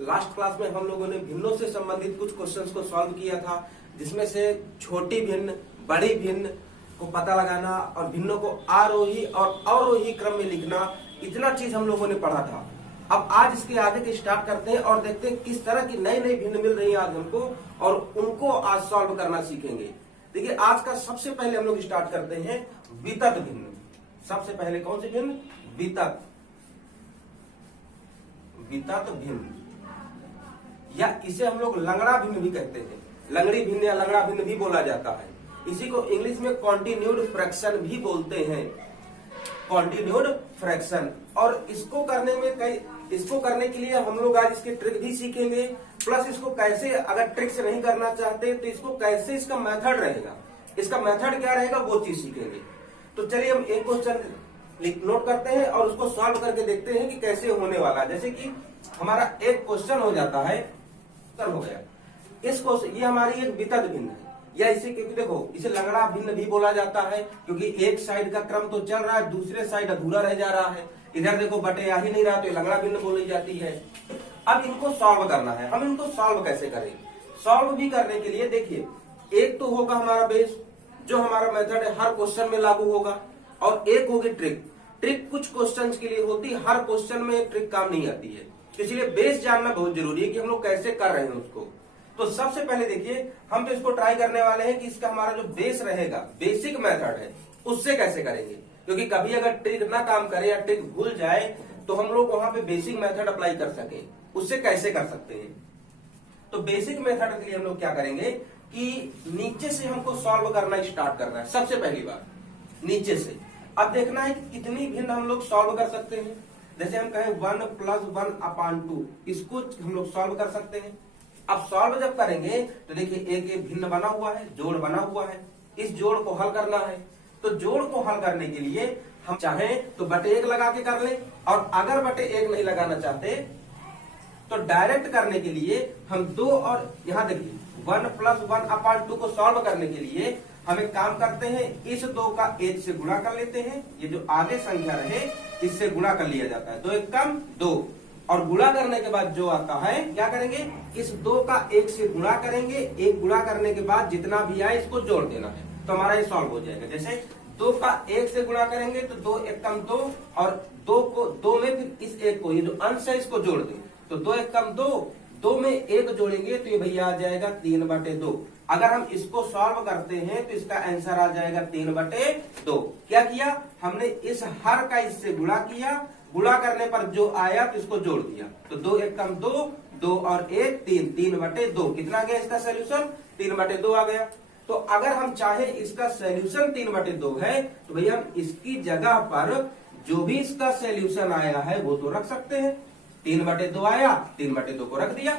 Last class में हम लोगों ने भिन्नों से संबंधित कुछ क्वेश्चंस को सॉल्व किया था, जिसमें से छोटी भिन्न, बड़ी भिन्न को पता लगाना और भिन्नों को आरोही और अवरोही क्रम में लिखना, इतना चीज हम लोगों ने पढ़ा था। अब आज इसके आगे के स्टार्ट करते हैं और देखते हैं किस तरह की नई नई भिन्न मिल रही है आज हमको, और उनको आज सॉल्व करना सीखेंगे। देखिए आज का सबसे पहले हम लोग स्टार्ट करते हैं वितत भिन्न। सबसे पहले कौन सी भिन्न? वितत। वितत भिन्न, या इसे हम लोग लंगड़ा भिन्न भी कहते हैं। लंगड़ी भिन्न या लंगड़ा भिन्न भी बोला जाता है। इसी को इंग्लिश में कॉन्टिन्यूड फ्रैक्शन भी बोलते हैं, कॉन्टिन्यूड फ्रैक्शन। और इसको करने के लिए हम लोग आज इसके ट्रिक भी सीखेंगे, प्लस इसको कैसे, अगर ट्रिक से नहीं करना चाहते तो इसको कैसे, इसका मेथड रहेगा, इसका मेथड क्या रहेगा वो चीज सीखेंगे। तो चलिए हम एक क्वेश्चन नोट करते हैं और उसको सॉल्व करके देखते हैं कि कैसे होने वाला है। जैसे कि हमारा एक क्वेश्चन हो जाता है, हो गया इस क्वेश्चन, ये हमारी एक वितत भिन्न है, या इसे क्योंकि देखो इसे लंगड़ा भिन्न भी बोला जाता है, क्योंकि एक साइड का क्रम तो चल रहा है, दूसरे साइड अधूरा रह जा रहा है। इधर देखो बटे आ ही नहीं रहा, तो लंगड़ा भिन्न बोली जाती है। अब इनको सॉल्व करना है। हम इनको सॉल्व कैसे करें? सॉल्व भी करने के लिए देखिए, एक तो होगा हमारा बेस, जो हमारा मेथड है हर क्वेश्चन में लागू होगा, और एक होगी ट्रिक। ट्रिक कुछ क्वेश्चन के लिए होती है, हर क्वेश्चन में ट्रिक काम नहीं आती है, इसलिए बेस जानना बहुत जरूरी है कि हम लोग कैसे कर रहे हैं उसको। तो सबसे पहले देखिए, हम तो इसको ट्राई करने वाले हैं कि इसका हमारा जो बेस रहेगा, बेसिक मेथड है, उससे कैसे करेंगे। क्योंकि कभी अगर ट्रिक ना काम करे या ट्रिक भूल जाए तो हम लोग वहां पे बेसिक मेथड अप्लाई कर सके, उससे कैसे कर सकते हैं। तो बेसिक मेथड के लिए हम लोग क्या करेंगे कि नीचे से हमको सॉल्व करना स्टार्ट करना है। सबसे पहली बार नीचे से अब देखना है कि कितनी भिन्न हम लोग सॉल्व कर सकते हैं। जैसे हम कहें 1 + 1/2, इसको हम लोग सॉल्व कर सकते हैं। अब सॉल्व जब करेंगे तो देखिए एक भिन्न बना हुआ है, जोड़ बना हुआ है, इस जोड़ को हल करना है। तो जोड़ को हल करने के लिए हम चाहें तो बटे 1 लगा के कर लें, और अगर बटे 1 नहीं लगाना चाहते तो डायरेक्ट करने के लिए हम 2, और यहां देखिए 1 + 1/2 को सॉल्व करने के लिए हम एक काम करते हैं, इस 2 का 1 से गुणा कर लेते हैं। ये जो आगे संख्या रहे इससे गुणा कर लिया जाता है, 2 × 1 = 2, और गुणा करने के बाद जो आता है क्या करेंगे, इस 2 का 1 से गुणा करेंगे। 1 गुणा करने के बाद जितना भी आए इसको जोड़ देना है, तो हमारा ये सॉल्व हो जाएगा। जैसे 2 का 1 से गुणा करेंगे तो 2 × 1 = 2, और 2 में फिर इस 1 को, ये जो अंश है इसको जोड़ दें, तो 2 × 1 = 2, 2 में 1 जोड़ेंगे तो ये भैया आ जाएगा 3/2। अगर हम इसको सॉल्व करते हैं तो इसका आंसर आ जाएगा 3/2। क्या किया हमने, इस हर का इससे गुणा किया, गुणा करने पर जो आया तो इसको जोड़ दिया, तो 2 × 1 = 2, 2 और 1 3, 3/2। कितना गया इसका सोल्यूशन? 3/2 आ गया। तो अगर हम चाहे इसका सोल्यूशन 3/2 है तो भैया हम इसकी जगह पर जो भी इसका सोल्यूशन आया है वो तो रख सकते हैं। 3/2 आया, 3/2 को रख दिया।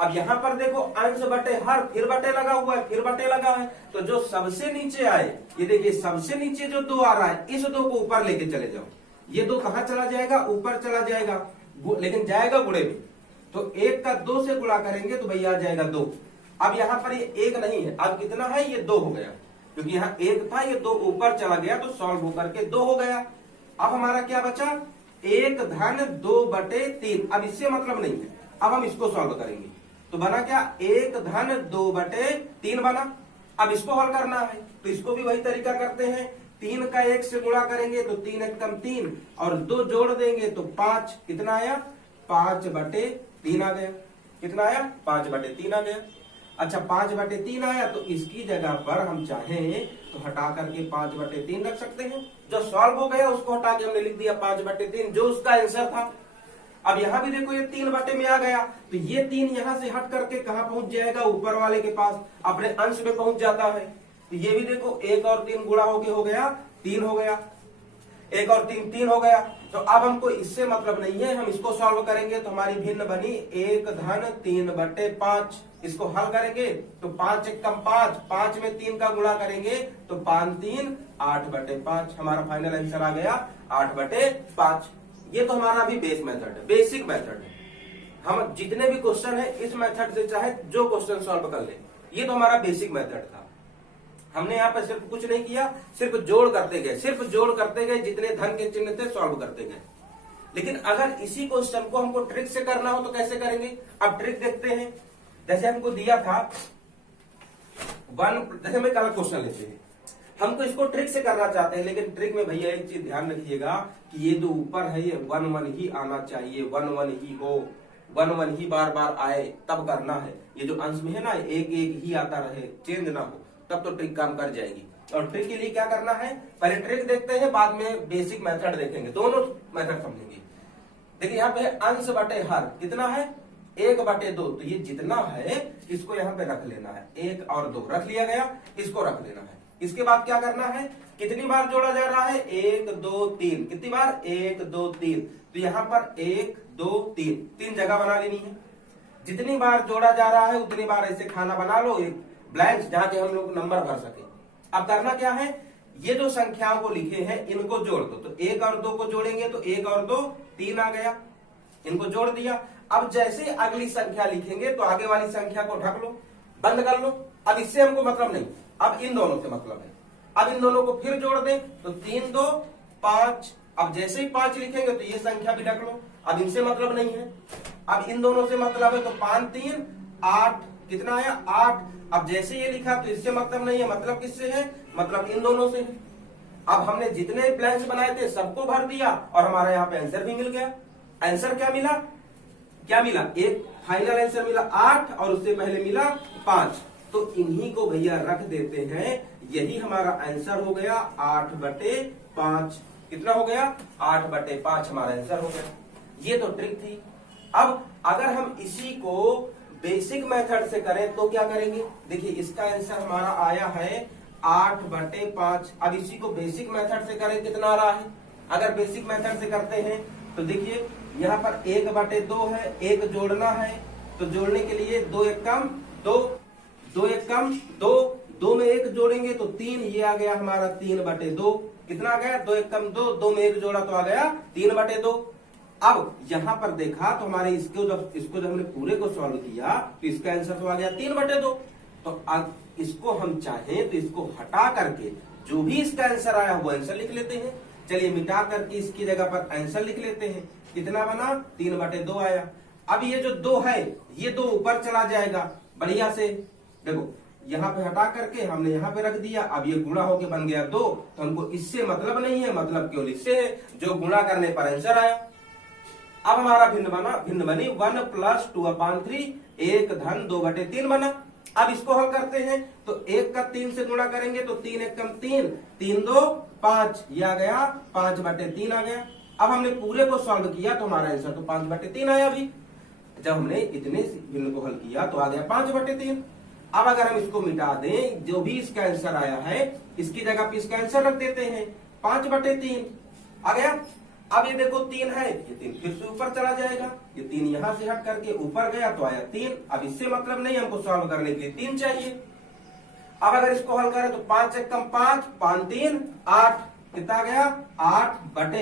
अब यहाँ पर देखो अंश बटे हर, फिर बटे लगा हुआ है, फिर बटे लगा है, तो जो सबसे नीचे आए, ये देखिए सबसे नीचे जो 2 आ रहा है, इस 2 को ऊपर लेके चले जाओ। ये 2 कहां चला जाएगा? ऊपर चला जाएगा, लेकिन जाएगा गुणे में। तो 1 का 2 से गुणा करेंगे तो भैया आ जाएगा 2। अब यहाँ पर ये 1 नहीं है, अब कितना है? ये 2 हो गया, क्योंकि यहाँ 1 था, ये 2 ऊपर चला गया तो सॉल्व होकर के 2 हो गया। अब हमारा क्या बचा? 1 धन 2/3। अब इससे मतलब नहीं है, अब हम इसको सॉल्व करेंगे तो बना क्या? 1 धन 2/3 बना। अब इसको हल करना है तो इसको भी वही तरीका करते हैं, 3 का 1 से गुणा करेंगे तो 3 × 1 = 3, और 2 जोड़ देंगे तो 5। कितना आया? 5/3 आ गया। कितना आया? 5/3 आ गया। अच्छा 5/3 आया तो इसकी जगह पर हम चाहें तो हटा करके 5/3 रख सकते हैं। जो सॉल्व हो गया उसको हटा के हमने लिख दिया 5/3, जो उसका आंसर था। अब यहां भी देखो ये 3 में आ गया, तो ये 3 यहां से हट करके कहां पहुंच जाएगा? ऊपर वाले के पास, अपने अंश में पहुंच जाता है। तो ये भी देखो 1 और 3 गुणा होके हो गया 3 हो गया, 1 और 3 3 हो गया। तो अब हमको इससे मतलब नहीं है, हम इसको सॉल्व करेंगे तो हमारी भिन्न बनी 1 धन 3/5। इसको हल करेंगे तो 5 × 1 = 5, 5 में 3 का गुणा करेंगे तो 5 × 3 = 8/5। हमारा फाइनल आंसर आ गया 8/5। ये तो हमारा भी बेस मेथड है, बेसिक मेथड है। हम जितने भी क्वेश्चन है इस मेथड से चाहे जो क्वेश्चन सॉल्व कर ले, ये तो हमारा बेसिक मेथड था। हमने यहाँ पर सिर्फ कुछ नहीं किया, सिर्फ जोड़ करते गए, जितने धन के चिन्ह थे सॉल्व करते गए। लेकिन अगर इसी क्वेश्चन को हमको ट्रिक से करना हो तो कैसे करेंगे? अब ट्रिक देखते हैं। जैसे हमको दिया था जैसे हमें कल क्वेश्चन लेते हैं, हमको इसको ट्रिक से करना चाहते हैं, लेकिन ट्रिक में भैया एक चीज ध्यान रखिएगा कि ये जो ऊपर है ये 1 1 ही आना चाहिए, 1 1 ही हो, 1 1 ही बार बार आए तब करना है। ये जो अंश में है ना 1 1 ही आता रहे, चेंज ना हो, तब तो ट्रिक काम कर जाएगी। और ट्रिक के लिए क्या करना है, पहले ट्रिक देखते हैं, बाद में बेसिक मेथड देखेंगे, दोनों मेथड समझेंगे। देखिए यहाँ पे अंश बटे हर कितना है 1/2, तो ये जितना है इसको यहाँ पे रख लेना है, 1 और 2 रख लिया गया, इसको रख लेना है। इसके बाद क्या करना है, कितनी बार जोड़ा जा रहा है 1 2 3, कितनी बार 1 2 3, तो यहाँ पर 1 2 3 3 जगह बना लेनी है। जितनी बार जोड़ा जा रहा है उतनी बार ऐसे खाना बना लो, एक ब्लैंक्स जहां के हम लोग नंबर भर सके। अब करना क्या है, ये जो संख्याओं को लिखे हैं इनको जोड़ दो, तो 1 और 2 को जोड़ेंगे तो 1 और 2 3 आ गया, इनको जोड़ दिया। अब जैसे अगली संख्या लिखेंगे तो आगे वाली संख्या को ढक लो, बंद कर लो। अब इससे हमको मतलब नहीं, अब इन दोनों से मतलब है। अब इन दोनों को फिर जोड़ दें तो 3 2 5, अब जैसे ही 5 लिखेंगे तो ये संख्या भी ढक लो, अब इनसे मतलब नहीं है। अब इन दोनों से मतलब है तो 5 3 8, कितना आया 8। अब जैसे ये लिखा तो इससे मतलब नहीं है, मतलब किससे है, मतलब इन दोनों से है। अब हमने जितने ब्लैंक्स बनाए थे सबको भर दिया और हमारा यहाँ पे आंसर भी मिल गया। आंसर क्या मिला, क्या मिला, एक फाइनल आंसर मिला 8 और उससे पहले मिला 5, तो इन्हीं को भैया रख देते हैं, यही हमारा आंसर हो गया 8/5। कितना हो गया 8/5 हमारा आंसर हो गया। ये तो ट्रिक थी। अब अगर हम इसी को बेसिक मेथड से करें तो क्या करेंगे, देखिए इसका आंसर हमारा आया है 8/5। अब इसी को बेसिक मेथड से करें कितना आ रहा है, अगर बेसिक मेथड से करते हैं तो देखिए यहाँ पर 1/2 है, 1 जोड़ना है, तो जोड़ने के लिए 2 1 कम 2, 2 1 कम 2, 2 में 1 जोड़ेंगे तो 3, ये आ गया हमारा 3/2। कितना आ गया 2 1 कम 2, 2 में 1 जोड़ा तो आ गया 3/2। अब यहां पर देखा तो हमारे इसको जब हमने पूरे को सॉल्व किया तो इसका आंसर तो आ गया 3/2। तो अब इसको हम चाहें तो इसको हटा करके जो भी इसका आंसर आया वो आंसर लिख लेते हैं। चलिए मिटा करके इसकी जगह पर आंसर लिख लेते हैं, कितना बना 3/2 आया। अब ये जो 2 है ये 2 ऊपर चला जाएगा बढ़िया से, देखो यहाँ पे हटा करके हमने यहाँ पे रख दिया, अब ये गुणा होके बन गया 2, तो हमको इससे मतलब नहीं है, मतलब केवल इससे है जो गुणा करने पर आंसर आया। अब हमारा भिन्न बनी 1 + 2/3, 1 धन 2/3 बना। अब इसको हल करते हैं तो 1 का 3 से गुणा करेंगे तो 3 1 कम 3, 3 2 5, ये आ गया 5/3 आ गया। अब हमने पूरे को सॉल्व किया तो हमारा आंसर तो 5/3 आया। अभी जब हमने इतने भिन्न को हल किया तो आ गया 5/3। अब अगर हम इसको मिटा दें, जो भी इसका आंसर आया है इसकी जगह पे इसका आंसर रख देते हैं 5/3 आ गया। अब ये देखो 3 है, ये 3 फिर से ऊपर चला जाएगा, ये 3 यहां से हट करके ऊपर गया तो आया 3। अब इससे मतलब नहीं, हमको सॉल्व करने के लिए 3 चाहिए। अब अगर इसको हल करें तो 5 1 कम 5, 5 3 8, कितना आ गया 8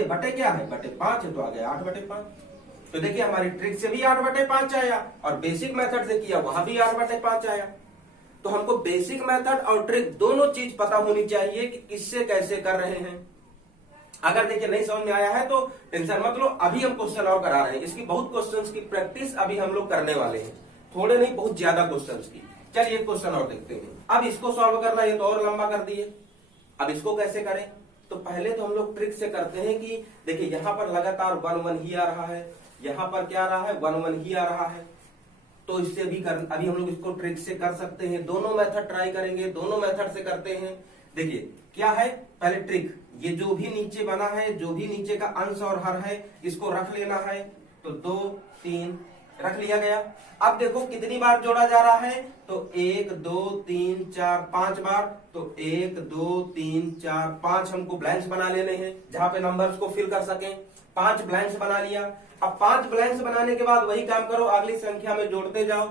बटे क्या है बटे 5 है, तो आ गया 8/5। तो देखिए हमारी ट्रिक से भी 8/5 आया और बेसिक मेथड से किया वहां भी 8/5 आया। तो हमको बेसिक मेथड और ट्रिक दोनों चीज पता होनी चाहिए कि किससे कैसे कर रहे हैं। अगर देखिए नहीं समझ में आया है तो टेंशन मत लो, अभी हम क्वेश्चन और करा रहे हैं, इसकी बहुत क्वेश्चंस की प्रैक्टिस अभी हम लोग करने वाले हैं, थोड़े नहीं बहुत ज्यादा क्वेश्चंस की। चलिए क्वेश्चन और देखते हैं। अब इसको सॉल्व करना है तो और लंबा कर दिए। अब इसको कैसे करें, तो पहले तो हम लोग ट्रिक से करते हैं कि देखिए यहाँ पर लगातार 1 1 ही आ रहा है, यहाँ पर क्या आ रहा है 1 1 ही आ रहा है, तो इससे भी अभी हम लोग इसको ट्रिक से कर सकते हैं। दोनों मेथड ट्राई करेंगे, दोनों मेथड से करते हैं। देखिए क्या है, पहले ट्रिक, ये जो भी नीचे बना है, जो भी नीचे का अंश और हर है इसको रख लेना है, तो 2 3 रख लिया गया। अब देखो कितनी बार जोड़ा जा रहा है, तो 1 2 3 4 5 बार, तो 1 2 3 4 5 हमको ब्लैंक्स बना लेने हैं जहां पे नंबर्स को फिल कर सकें। 5 ब्लैंक्स बना लिया। अब 5 ब्लैंक्स बनाने के बाद वही काम करो, अगली संख्या में जोड़ते जाओ।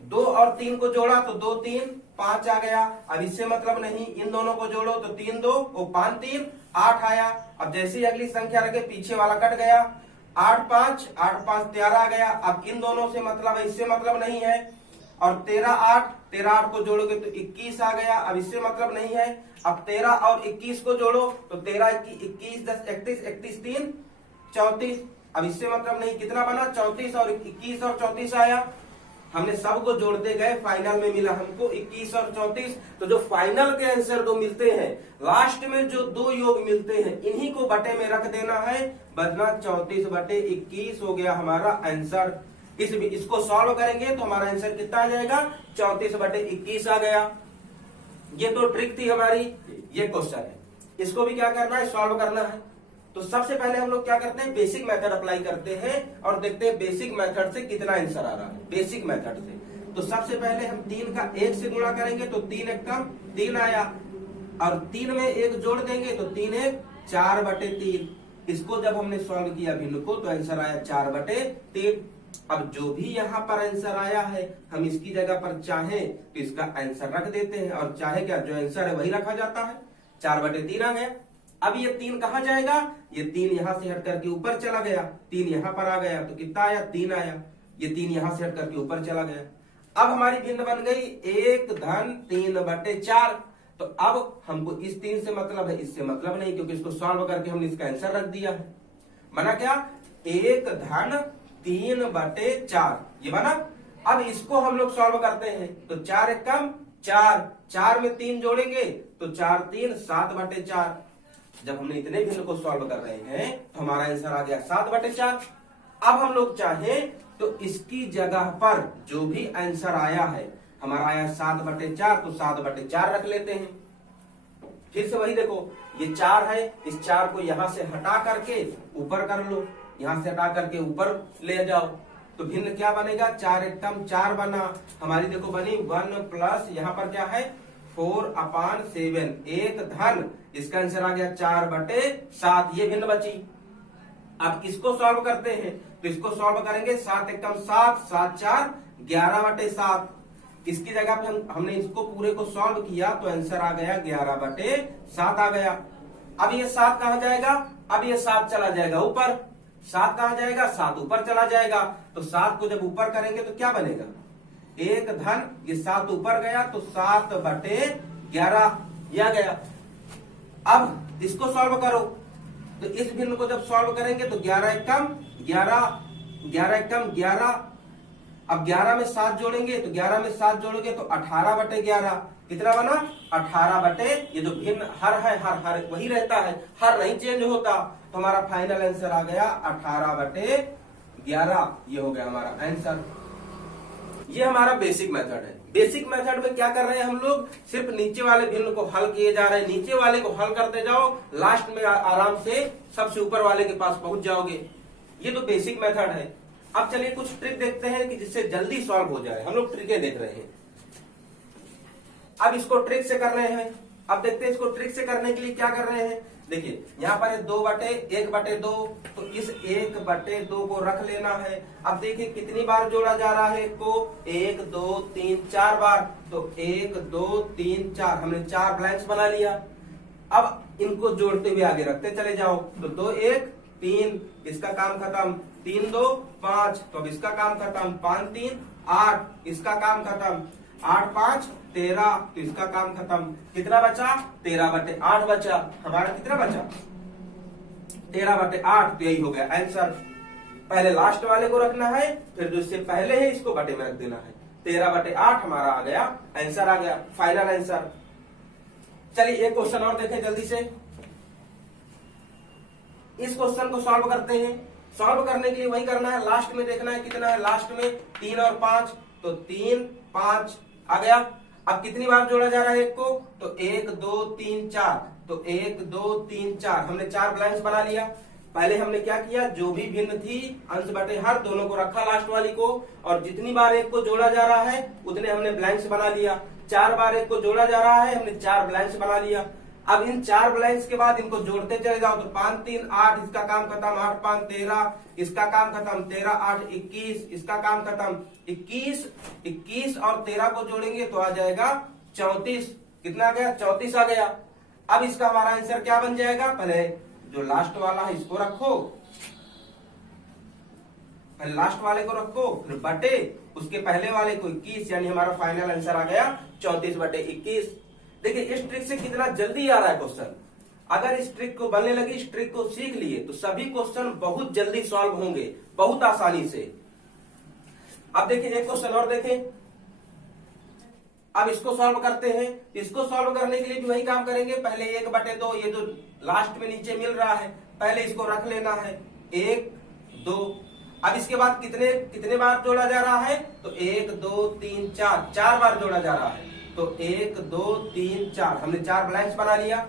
2 और 3 को जोड़ा तो 2 3 5 आ गया। अब इससे मतलब नहीं, इन दोनों को जोड़ो तो 3 2 वो 5 3 8 आया। अब जैसे ही अगली संख्या रखे पीछे वाला कट गया, 8 5 13 आ गया। अब इन दोनों से मतलब है, इससे मतलब नहीं है। और 13 8 को जोड़ोगे तो 21 आ गया। अब इससे मतलब नहीं है। अब 13 और 21 को जोड़ो तो 13 21 10 31 31 3 34। अब इससे मतलब नहीं, कितना बना 34 और 21 और 34 आया। हमने सबको जोड़ते गए, फाइनल में मिला हमको 21 और 34। तो जो फाइनल के आंसर दो मिलते हैं, लास्ट में जो दो योग मिलते हैं, इन्हीं को बटे में रख देना है, बदला 34 बटे 21 हो गया हमारा आंसर। इसको सॉल्व करेंगे तो हमारा आंसर कितना आ जाएगा, 34 बटे 21 आ गया। ये तो ट्रिक थी हमारी, ये क्वेश्चन है, इसको भी क्या करना है, सॉल्व करना है। तो सबसे पहले हम लोग क्या करते हैं, बेसिक मेथड अप्लाई करते हैं और देखते हैं बेसिक मेथड से कितना आंसर आ रहा है। बेसिक मेथड से तो सबसे पहले हम 3 का 1 से गुणा करेंगे तो 3 एक कम 3 आया, और 3 में 1 जोड़ देंगे तो 3 एक 4 बटे 3। इसको जब हमने सॉल्व किया भिन्न को तो आंसर आया 4 बटे 3। अब जो भी यहाँ पर आंसर आया है, हम इसकी जगह पर चाहे तो इसका आंसर रख देते हैं, और चाहे क्या, जो आंसर है वही रखा जाता है। 4 बटे 3 आ गया। अब ये 3 कहाँ जाएगा, ये 3 यहां से हट करके ऊपर चला गया, 3 यहां पर आ गया तो कितना आया, 3 आया। ये 3 यहां से हट करके ऊपर चला गया। अब हमारी भिन्न बन गई 1 धन 3 बटे 4। तो अब हमको इस 3 से मतलब है, इससे मतलब नहीं, क्योंकि इसको सॉल्व करके हमने इसका आंसर रख दिया है। बना क्या, 1 धन 3 बटे 4, ये बना। अब इसको हम लोग सॉल्व करते हैं तो 4 एक कम 4, 4 में 3 जोड़ेंगे तो 4 3 7 बटे 4। जब हमने इतने भिन्न को सॉल्व कर रहे हैं तो हमारा आंसर आ गया 7 बटे 4। अब हम लोग चाहें तो इसकी जगह पर जो भी आंसर आया है, हमारा आया 7 बटे 4, तो 7 बटे 4 रख लेते हैं। फिर से वही देखो, ये 4 है, इस 4 को यहां से हटा करके ऊपर कर लो, यहां से हटा करके ऊपर ले जाओ तो भिन्न क्या बनेगा, 4 एक कम 4 बना। हमारी देखो बनी 1 प्लस यहाँ पर क्या है 4/7, 1 धन, इसका आंसर आ गया 4 बटे 7, ये भिन्न बची। अब इसको सॉल्व करते हैं तो इसको सॉल्व करेंगे 7 एक कम 7, 7 4 11 बटे 7। इसकी जगह पे हमने इसको पूरे को सॉल्व किया तो आंसर आ गया 11 बटे 7 आ गया। अब ये 7 कहां जाएगा, अब ये 7 चला जाएगा ऊपर, 7 कहां जाएगा, 7 ऊपर चला जाएगा। तो 7 को जब ऊपर करेंगे तो क्या बनेगा, 1 धन, ये 7 ऊपर गया तो 7 बटे 11 यह गया। अब इसको सॉल्व करो तो इस भिन्न को जब सॉल्व करेंगे तो 11 एक कम 11, 11 एक कम 11। अब 11 में 7 जोड़ेंगे तो 11 में 7 जोड़ोगे तो 18 बटे 11, कितना बना 18 बटे, ये जो भिन्न हर है, हर वही रहता है, हर नहीं चेंज होता। तो हमारा फाइनल आंसर आ गया 18 बटे 11, ये हो गया हमारा आंसर। ये हमारा बेसिक मेथड है। बेसिक मेथड में क्या कर रहे हैं हम लोग, सिर्फ नीचे वाले भिन्न को हल किए जा रहे हैं, नीचे वाले को हल करते जाओ, लास्ट में आराम से सबसे ऊपर वाले के पास पहुंच जाओगे। ये तो बेसिक मेथड है। अब चलिए कुछ ट्रिक देखते हैं कि जिससे जल्दी सॉल्व हो जाए। हम लोग ट्रिकें देख रहे हैं, अब इसको ट्रिक से कर रहे हैं। अब देखते हैं इसको ट्रिक से करने के लिए क्या कर रहे हैं। देखिए यहाँ पर है 2 बटे 1 बटे 2, तो इस 1 बटे 2 को रख लेना है। अब देखिए कितनी बार जोड़ा जा रहा है को, 1 2 3 4 बार, तो 1 2 3 4, हमने 4 ब्लैंक्स बना लिया। अब इनको जोड़ते हुए आगे रखते चले जाओ, तो 2 1 3, इसका काम खत्म, 3 2 5, तो अब इसका काम खत्म, 5 3 8, इसका काम खत्म, 8 5 13, तो इसका काम खत्म। कितना बचा, 13 बटे 8 बचा। हमारा कितना बचा, 13 बटे 8, तो यही हो गया आंसर। पहले लास्ट वाले को रखना है, फिर जो इससे पहले है इसको बटे में रख देना है। 13 बटे 8 हमारा आ गया, आंसर आ गया, फाइनल आंसर। चलिए एक क्वेश्चन और देखें जल्दी से। इस क्वेश्चन को सॉल्व करते हैं। सॉल्व करने के लिए वही करना है, लास्ट में देखना है कितना है, लास्ट में 3 और 5, तो 3 5 आ गया। अब कितनी बार जोड़ा जा रहा है एक को, तो 1 2 3 4, तो 1 2 3 4, हमने 4 ब्लैंक्स बना लिया। पहले हमने क्या किया, जो भी भिन्न थी अंश बटे हर दोनों को रखा लास्ट वाली को, और जितनी बार एक को जोड़ा जा रहा है उतने हमने ब्लैंक्स बना लिया। 4 बार एक को जोड़ा जा रहा है, हमने 4 ब्लैंक्स बना लिया। अब इन 4 ब्लैंक्स के बाद इनको जोड़ते चले जाओ, तो 5 3 8, इसका काम खत्म, 8 5 13, इसका काम खत्म, 13 8 21, इसका काम खत्म, 21 और 13 को जोड़ेंगे तो आ जाएगा 34। कितना आ गया, 34 आ गया। अब इसका हमारा आंसर क्या बन जाएगा, पहले जो लास्ट वाला है इसको रखो, पहले लास्ट वाले को रखो, फिर बटे उसके पहले वाले को 21, यानी हमारा फाइनल आंसर आ गया 34 बटे 21। देखिए इस ट्रिक से कितना जल्दी आ रहा है क्वेश्चन। अगर इस ट्रिक को बनने लगी, इस ट्रिक को सीख लिए तो सभी क्वेश्चन बहुत जल्दी सॉल्व होंगे, बहुत आसानी से। अब देखिए एक क्वेश्चन और देखें। अब इसको सॉल्व करते हैं। इसको सॉल्व करने के लिए भी वही काम करेंगे। पहले 1/2 ये जो लास्ट में नीचे मिल रहा है, पहले इसको रख लेना है 1 2। अब इसके बाद कितने बार जोड़ा जा रहा है, तो 1 2 3 4, 4 बार जोड़ा जा रहा है। तो 1 2 3 4, हमने 4 ब्लैंक्स बना लिया।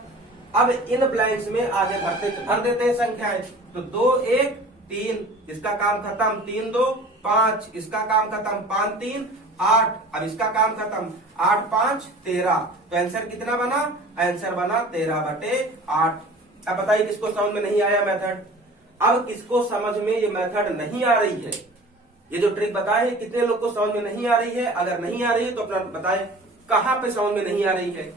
अब इन ब्लैंक्स में आगे भर देते हैं संख्याएं। तो 2 1 3, इसका काम खत्म। 3 2 5, इसका काम खत्म। 5 3 8, अब इसका काम खत्म। 8 5 13, तो आंसर कितना बना, आंसर बना 13/8। अब बताइए किसको समझ में नहीं आया मेथड। अब किसको समझ में ये मेथड नहीं आ रही है, ये जो ट्रिक बताए है, कितने लोग को समझ में नहीं आ रही है। अगर नहीं आ रही है तो अपना बताए कहां पे समझ में नहीं आ रही है।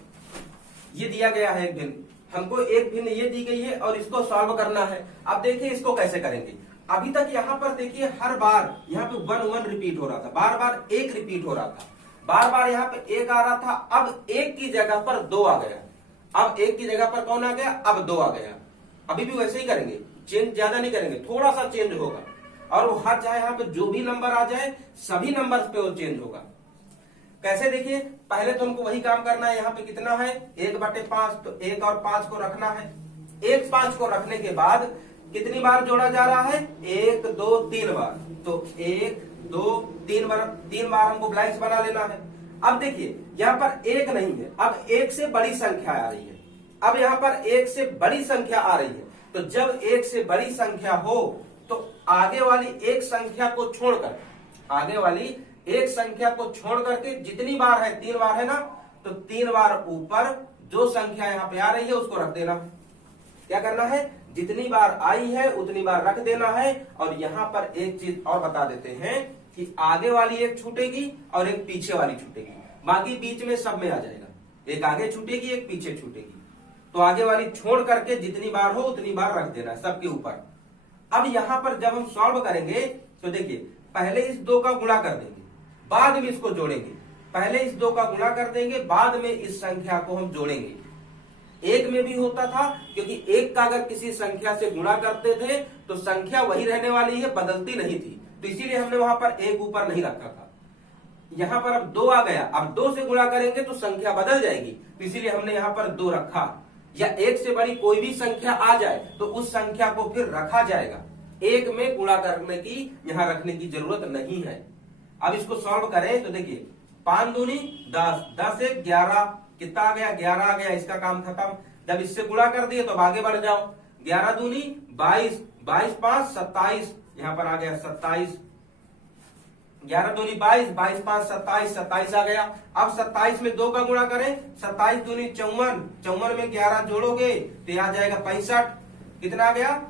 ये दिया गया है एक भिन्न, हमको एक भिन्न ये दी गई है और इसको सॉल्व करना है। अब देखिए इसको कैसे करेंगे। अभी तक यहाँ पर देखिए हर बार यहाँ पे 1 1 रिपीट हो रहा था, बार बार 1 रिपीट हो रहा था, बार बार यहाँ पे 1 आ रहा था। अब 1 की जगह पर 2 आ गया। अब 1 की जगह पर कौन आ गया, अब 2 आ गया। अभी भी वैसे ही करेंगे, चेंज ज्यादा नहीं करेंगे, थोड़ा सा चेंज होगा। और वो हर चाहे यहाँ पे जो भी नंबर आ जाए, सभी नंबर पे वो चेंज होगा। कैसे देखिए, पहले तो हमको वही काम करना है। यहाँ पे कितना है 1/5, तो 1 और 5 को रखना है। 1 5 को रखने के बाद कितनी बार जोड़ा जा रहा है, 1 2 3 बार। तो 1 2 3 बार हमको ब्लैंक्स बना लेना है। अब देखिए यहाँ पर 1 नहीं है, अब 1 से बड़ी संख्या आ रही है। अब यहाँ पर 1 से बड़ी संख्या आ रही है। तो जब 1 से बड़ी संख्या हो तो आगे वाली एक संख्या को छोड़कर, आगे वाली एक संख्या को छोड़ करके जितनी बार है, 3 बार है ना, तो 3 बार ऊपर जो संख्या यहाँ पे आ रही है उसको रख देना। क्या करना है, जितनी बार आई है उतनी बार रख देना है। और यहाँ पर एक चीज और बता देते हैं कि आगे वाली एक छूटेगी और एक पीछे वाली छूटेगी, बाकी बीच में सब में आ जाएगा। एक आगे छूटेगी, एक पीछे छूटेगी। तो आगे वाली छोड़ करके जितनी बार हो उतनी बार रख देना है सबके ऊपर। अब यहाँ पर जब हम सॉल्व करेंगे तो देखिए पहले इस 2 का गुणा कर देंगे, बाद में इसको जोड़ेंगे। पहले इस 2 का गुणा कर देंगे, बाद में इस संख्या को हम जोड़ेंगे। 1 में भी होता था, क्योंकि 1 का अगर किसी संख्या से गुणा करते थे तो संख्या वही रहने वाली है, बदलती नहीं थी। तो इसीलिए हमने वहां पर 1 ऊपर नहीं रखा था। यहाँ पर अब 2 आ गया, अब 2 से गुणा करेंगे तो संख्या बदल जाएगी, तो इसीलिए हमने यहाँ पर 2 रखा। या 1 से बड़ी कोई भी संख्या आ जाए तो उस संख्या को फिर रखा जाएगा। 1 में गुणा करने की यहाँ रखने की जरूरत नहीं है। अब इसको सॉल्व करें तो देखिए 5 दूनी 10, 10 से 11, कितना आ गया, 11 आ गया, इसका काम खत्म। जब इससे गुणा कर दिए तो अब आगे बढ़ जाओ। 11 दूनी 22, 22 5 27, यहाँ पर आ गया 27। 11 दूनी 22, 22 5 27, 27 आ गया। अब 27 में 2 का गुणा करें, 27 दूनी 54, 54 में 11 जोड़ोगे तो आ जाएगा 65। कितना आ गया,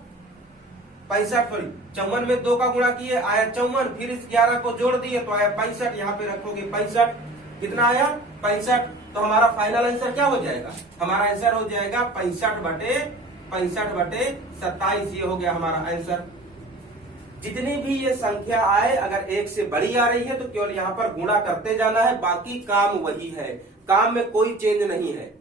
65। सॉरी 54 में 2 का गुणा किए आया 54, फिर इस 11 को जोड़ दिए तो आया 65। यहाँ पे रखोगे 65, कितना आया 65। तो हमारा फाइनल आंसर क्या हो जाएगा, हमारा आंसर हो जाएगा 65/27। ये हो गया हमारा आंसर। जितनी भी ये संख्या आए, अगर 1 से बड़ी आ रही है तो केवल यहाँ पर गुणा करते जाना है, बाकी काम वही है, काम में कोई चेंज नहीं है।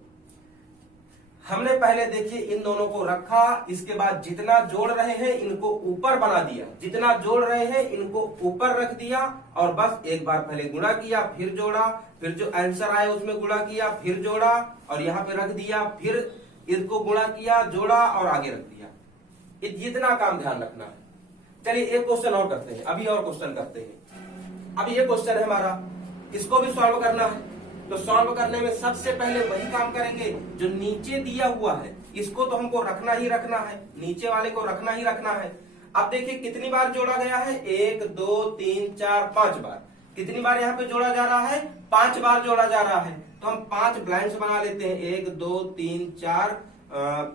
हमने पहले देखिए इन दोनों को रखा, इसके बाद जितना जोड़ रहे हैं इनको ऊपर बना दिया, जितना जोड़ रहे हैं इनको ऊपर रख दिया और बस एक बार पहले गुणा किया, फिर जोड़ा, फिर जो आंसर आया उसमें गुणा किया, फिर जोड़ा और यहाँ पे रख दिया, फिर इसको गुणा किया, जोड़ा और आगे रख दिया। जितना काम ध्यान रखना है। चलिए एक क्वेश्चन और करते हैं, अभी और क्वेश्चन करते हैं। अब ये क्वेश्चन है हमारा, इसको भी सॉल्व करना है। तो सॉल्व करने में सबसे पहले वही काम करेंगे जो नीचे दिया हुआ है, इसको तो हमको रखना ही रखना है, नीचे वाले को रखना ही रखना है। अब देखिए कितनी बार जोड़ा गया है, 1 2 3 4 5 बार। कितनी बार यहाँ पे जोड़ा जा रहा है, 5 बार जोड़ा जा रहा है। तो हम 5 ब्लैंक्स बना लेते हैं, 1 2 3 4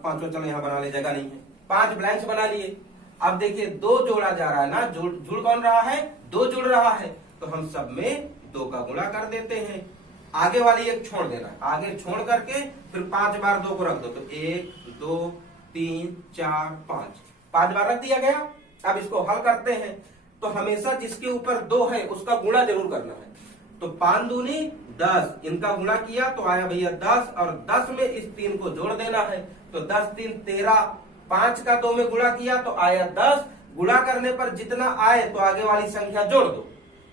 5, चलो यहाँ बना ले, जगह नहीं है, 5 ब्लैंक्स बना लिए। अब देखिए 2 जोड़ा जा रहा है ना, जुड़ कौन रहा है, 2 जुड़ रहा है, तो हम सब में 2 का गुणा कर देते हैं। आगे वाली एक छोड़ देना, आगे छोड़ करके फिर 5 बार 2 को रख दो, तो 1 2 3 4 5 बार रख दिया गया। अब इसको हल करते हैं तो हमेशा जिसके ऊपर 2 है उसका गुणा जरूर करना है। तो 5 दूनी 10, इनका गुणा किया तो आया भैया 10 और 10 में इस 3 को जोड़ देना है। तो 10 3 13, 5 का 2 में गुणा किया तो आया 10। गुणा करने पर जितना आए तो आगे वाली संख्या जोड़ दो,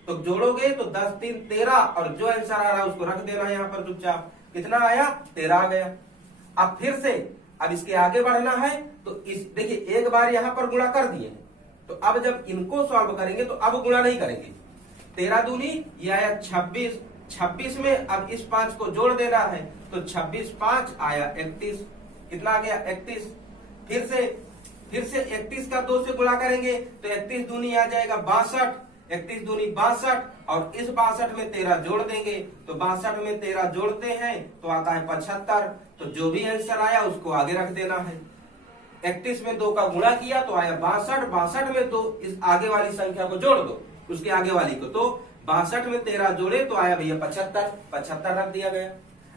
तो जोड़ोगे तो 10 3 13 और जो आंसर आ रहा है उसको रख देना यहाँ पर चुपचाप। कितना आया? 13 आ गया। अब फिर से अब इसके आगे बढ़ना है तो इस देखिए एक बार यहाँ पर गुणा कर दिए हैं, तो अब जब इनको सॉल्व करेंगे तो अब गुणा नहीं करेंगे। 13 दूनी ये आया 26, 26 में अब इस 5 को जोड़ देना है तो 26 5 आया 31। कितना आ गया? 31। फिर से 31 का 2 से गुणा करेंगे तो 31 दूनी आ जाएगा 62, 31 दूनी 62 और इस 62 में 13 जोड़ देंगे तो 62 में 13 जोड़ते हैं तो आता है 75। तो जो भी आंसर आया उसको आगे रख देना है। 31 में 2 का गुणा किया तो आया 62, 62 में 2 इस आगे वाली संख्या को जोड़ दो उसके आगे वाली को, तो 62 में 13 जोड़े तो आया भैया 75, 75 रख दिया गया।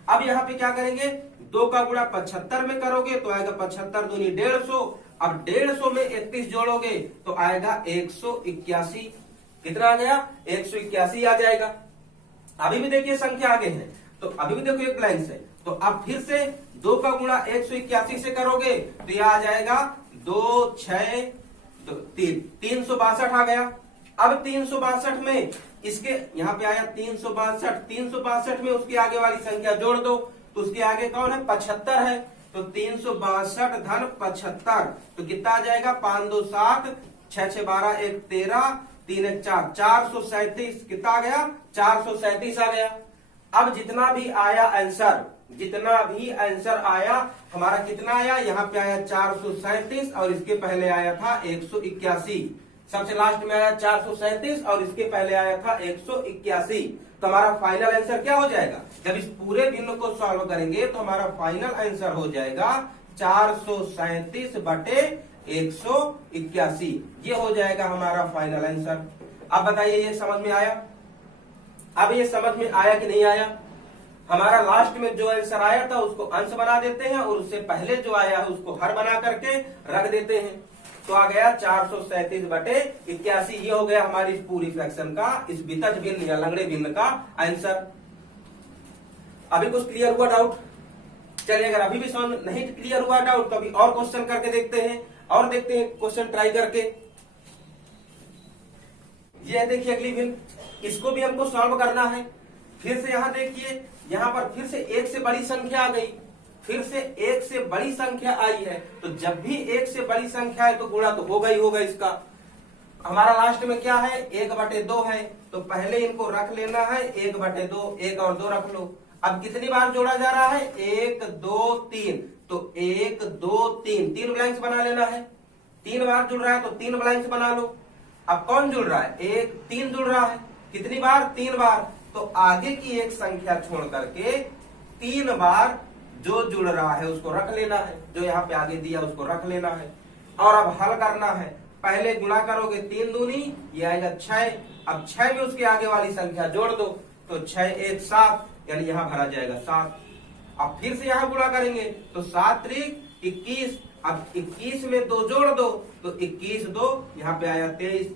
अब यहाँ पे क्या करेंगे? 2 का गुणा 75 में करोगे तो आएगा 75 दूनी 150। अब 150 में 31 जोड़ोगे तो आएगा 181। कितना आ गया? 181 आ जाएगा। अभी भी देखिए संख्या आगे है तो अभी भी देखो एक ब्लैंक है, तो अब फिर से 2 का गुणा 181 से करोगे तो यह आ जाएगा 2 6 362 आ गया। अब 362 में इसके यहाँ पे आया 362 में उसके आगे वाली संख्या जोड़ दो तो उसके आगे कौन है? 75 है, तो 362 धन 75 तो कितना आ जाएगा? 5 2 7, 6 6 12, 1 13, 3 1 4, 437। कितना आ गया? 437 आ गया। अब जितना भी आया आंसर हमारा कितना आया? यहाँ पे आया 437 और इसके पहले आया था 181। सबसे लास्ट में आया 437 और इसके पहले आया था 181। तो हमारा फाइनल आंसर क्या हो जाएगा? जब इस पूरे भिन्न को सॉल्व करेंगे तो हमारा फाइनल आंसर हो जाएगा 437 बटे 181। ये हो जाएगा हमारा फाइनल आंसर। अब बताइए ये समझ में आया? अब ये समझ में आया कि नहीं आया? हमारा लास्ट में जो आंसर आया था उसको अंश बना देते हैं और उससे पहले जो आया है उसको हर बना करके रख देते हैं, तो आ गया 437 बटे 81। ये हो गया हमारी इस पूरी फ्रैक्शन का, इस वितज भिन्न या लंगड़े भिन्न का आंसर। अभी कुछ क्लियर हुआ डाउट? चलिए अगर अभी भी समझ नहीं क्लियर हुआ डाउट तो अभी और क्वेश्चन करके देखते हैं और देखते हैं क्वेश्चन ट्राई करके। ये देखिए अगली भिन्न, इसको भी हमको सॉल्व करना है। फिर से यहाँ देखिए, यहाँ पर फिर से एक से बड़ी संख्या आ गई, फिर से एक से बड़ी संख्या आई है, तो जब भी एक से बड़ी संख्या है तो गुणा तो होगा ही होगा इसका। हमारा लास्ट में क्या है? 1/2 है, तो पहले इनको रख लेना है 1/2, 1 और 2 रख लो। अब कितनी बार जोड़ा जा रहा है? 1 2 3, तो 1 2 3, 3 ब्लैंक्स बना लेना है। 3 बार जुड़ रहा है तो 3 ब्लैंक्स बना लो। अब कौन जुड़ रहा है? 1 3 जुड़ रहा है, कितनी बार? 3 बार, तो आगे की एक संख्या छोड़ करके 3 बार जो जुड़ रहा है उसको रख लेना है, जो यहाँ पे आगे दिया उसको रख लेना है। और अब हल करना है, पहले गुणा करोगे 3 दूनी ये आएगा 6, अब 6 में उसके आगे वाली संख्या जोड़ दो तो 6 1 7, यानी यहाँ भरा जाएगा 7। अब फिर से यहाँ गुणा करेंगे तो 7 3 21, अब 21 में 2 जोड़ दो तो 21 2, यहाँ पे आया 23।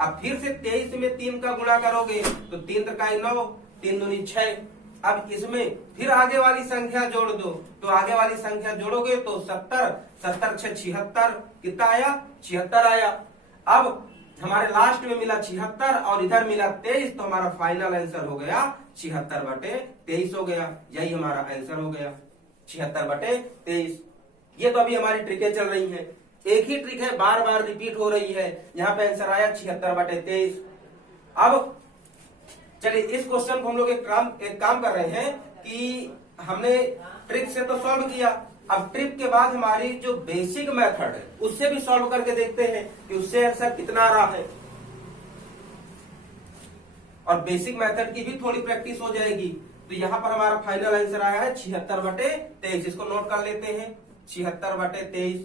अब फिर से 23 में 3 का गुणा करोगे तो 3 3 9, 3 दूनी 6। अब इसमें फिर आगे वाली संख्या जोड़ दो, तो आगे वाली संख्या जोड़ोगे तो 70, 70 6 76, कितना आया? 76 आया। अब हमारे लास्ट में मिला 76 और इधर मिला 23, तो हमारा फाइनल आंसर हो गया 76 बटे 23 हो गया। यही हमारा आंसर हो गया 76 बटे 23। ये तो अभी हमारी ट्रिकें चल रही हैं, एक ही ट्रिक है बार बार रिपीट हो रही है। यहाँ पे आंसर आया 76 बटे 23। अब चलिए इस क्वेश्चन को हम लोग एक काम कर रहे हैं कि हमने ट्रिक से तो सॉल्व किया, अब ट्रिक के बाद हमारी जो बेसिक मेथड है उससे भी सॉल्व करके देखते हैं कि उससे आंसर कितना आ रहा है, और बेसिक मेथड की भी थोड़ी प्रैक्टिस हो जाएगी। तो यहाँ पर हमारा फाइनल आंसर आया है 76 बटे 23। इसको नोट कर लेते हैं, 76 बटे 23।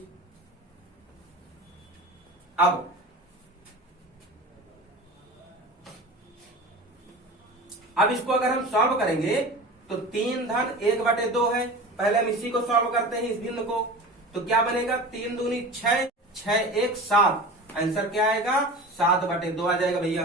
अब इसको अगर हम सॉल्व करेंगे तो 3 धन 1/2 है। पहले हम इसी को सॉल्व करते हैं, इस भिन्न को, तो क्या बनेगा? 3 दूनी 6, 6 1 7, आंसर क्या आएगा? 7/2 आ जाएगा भैया।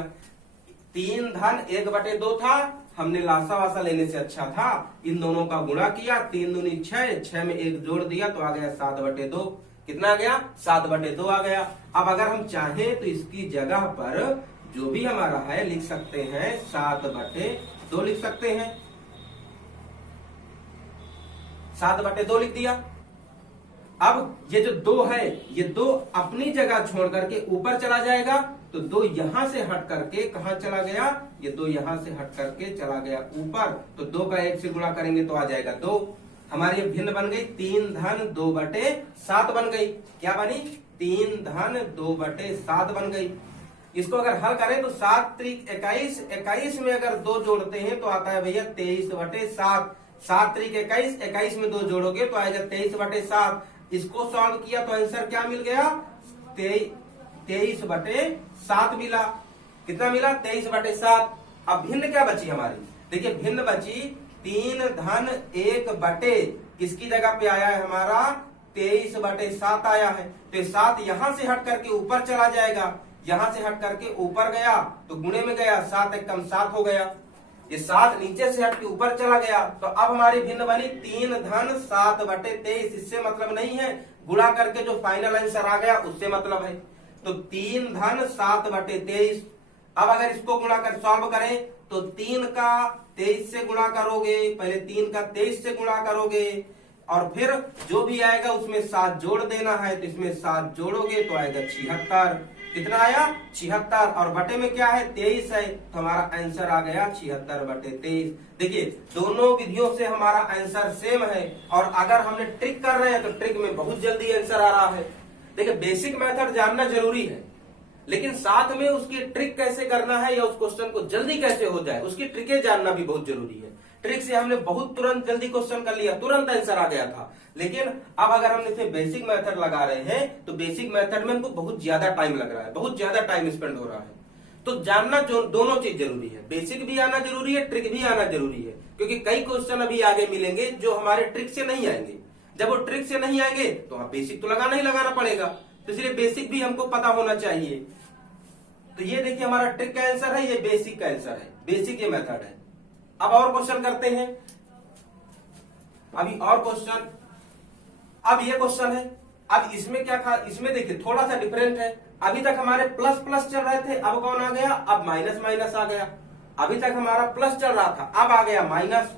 3 धन 1/2 था, हमने लासा वासा लेने से अच्छा था, इन दोनों का गुणा किया, 3 दूनी 6, 6 में 1 जोड़ दिया तो आ गया 7/2। कितना आ गया? 7/2 आ गया। अब अगर हम चाहें तो इसकी जगह पर जो भी हमारा है लिख सकते हैं 7/2 लिख सकते हैं, 7/2 लिख दिया। अब ये जो 2 है, ये 2 अपनी जगह छोड़ करके ऊपर चला जाएगा, तो 2 यहां से हट करके कहां चला गया? ये 2 यहां से हट करके चला गया ऊपर, तो 2 का 1 से गुणा करेंगे तो आ जाएगा 2। हमारी भिन्न बन गई 3 धन 2/7 बन गई। क्या बनी? 3 धन 2/7 बन गई। इसको अगर हल करें तो 7 त्रिक 21, 21 में अगर 2 जोड़ते हैं तो आता है भैया 23/7। 7 त्रिक 21, 21 में 2 जोड़ोगे तो आएगा 23/7। इसको सॉल्व किया तो आंसर क्या मिल गया? 23/7 मिला। कितना मिला? 23/7। अब भिन्न क्या बची हमारी? देखिए भिन्न बची 3 धन 1/, किसकी जगह पे आया है हमारा? 23/7 आया है। तो 7 यहां से हट करके ऊपर चला जाएगा, यहां से हट करके ऊपर गया तो गुणे में गया, 7 एकम 7 हो गया। ये 7 नीचे से हट के ऊपर चला गया, तो अब हमारी भिन्न बनी 3 धन 7/23। इससे मतलब नहीं है, गुणा करके जो फाइनल आंसर आ गया उससे मतलब है। तो 3 धन 7/23। अब अगर इसको गुणा कर सॉल्व करें तो 3 का 23 से गुणा करोगे, पहले 3 का 23 से गुणा करोगे और फिर जो भी आएगा उसमें 7 जोड़ देना है, तो इसमें 7 जोड़ोगे तो आएगा 76। कितना आया? 76। और बटे में क्या है? 23 है, तो हमारा आंसर आ गया 76/23। देखिए दोनों विधियों से हमारा आंसर सेम है, और अगर हमने ट्रिक कर रहे हैं तो ट्रिक में बहुत जल्दी आंसर आ रहा है। देखिए बेसिक मेथड जानना जरूरी है, लेकिन साथ में उसकी ट्रिक कैसे करना है या उस क्वेश्चन को जल्दी कैसे हो जाए उसकी ट्रिकें जानना भी बहुत जरूरी है। ट्रिक से हमने बहुत तुरंत जल्दी क्वेश्चन कर लिया, तुरंत आंसर आ गया था, लेकिन अब अगर हम इसे बेसिक मेथड लगा रहे हैं तो बेसिक मेथड में हमको बहुत ज्यादा टाइम लग रहा है, बहुत ज्यादा टाइम स्पेंड हो रहा है। तो जानना जो दोनों चीज जरूरी है, बेसिक भी आना जरूरी है, ट्रिक भी आना जरूरी है, क्योंकि कई क्वेश्चन अभी आगे मिलेंगे जो हमारे ट्रिक से नहीं आएंगे। जब वो ट्रिक से नहीं आएंगे तो हाँ बेसिक तो लगाना ही लगाना पड़ेगा, तो इसलिए बेसिक भी हमको पता होना चाहिए। तो ये देखिए हमारा ट्रिक का आंसर है, ये बेसिक का आंसर है, बेसिक ये मेथड है। अब और क्वेश्चन करते हैं, अभी और क्वेश्चन। अब ये क्वेश्चन है, अब इसमें क्या इसमें देखिए थोड़ा सा डिफरेंट है। अभी तक हमारे प्लस प्लस चल रहे थे, अब कौन आ गया? अब माइनस माइनस आ गया। अभी तक हमारा प्लस चल रहा था, अब आ गया माइनस।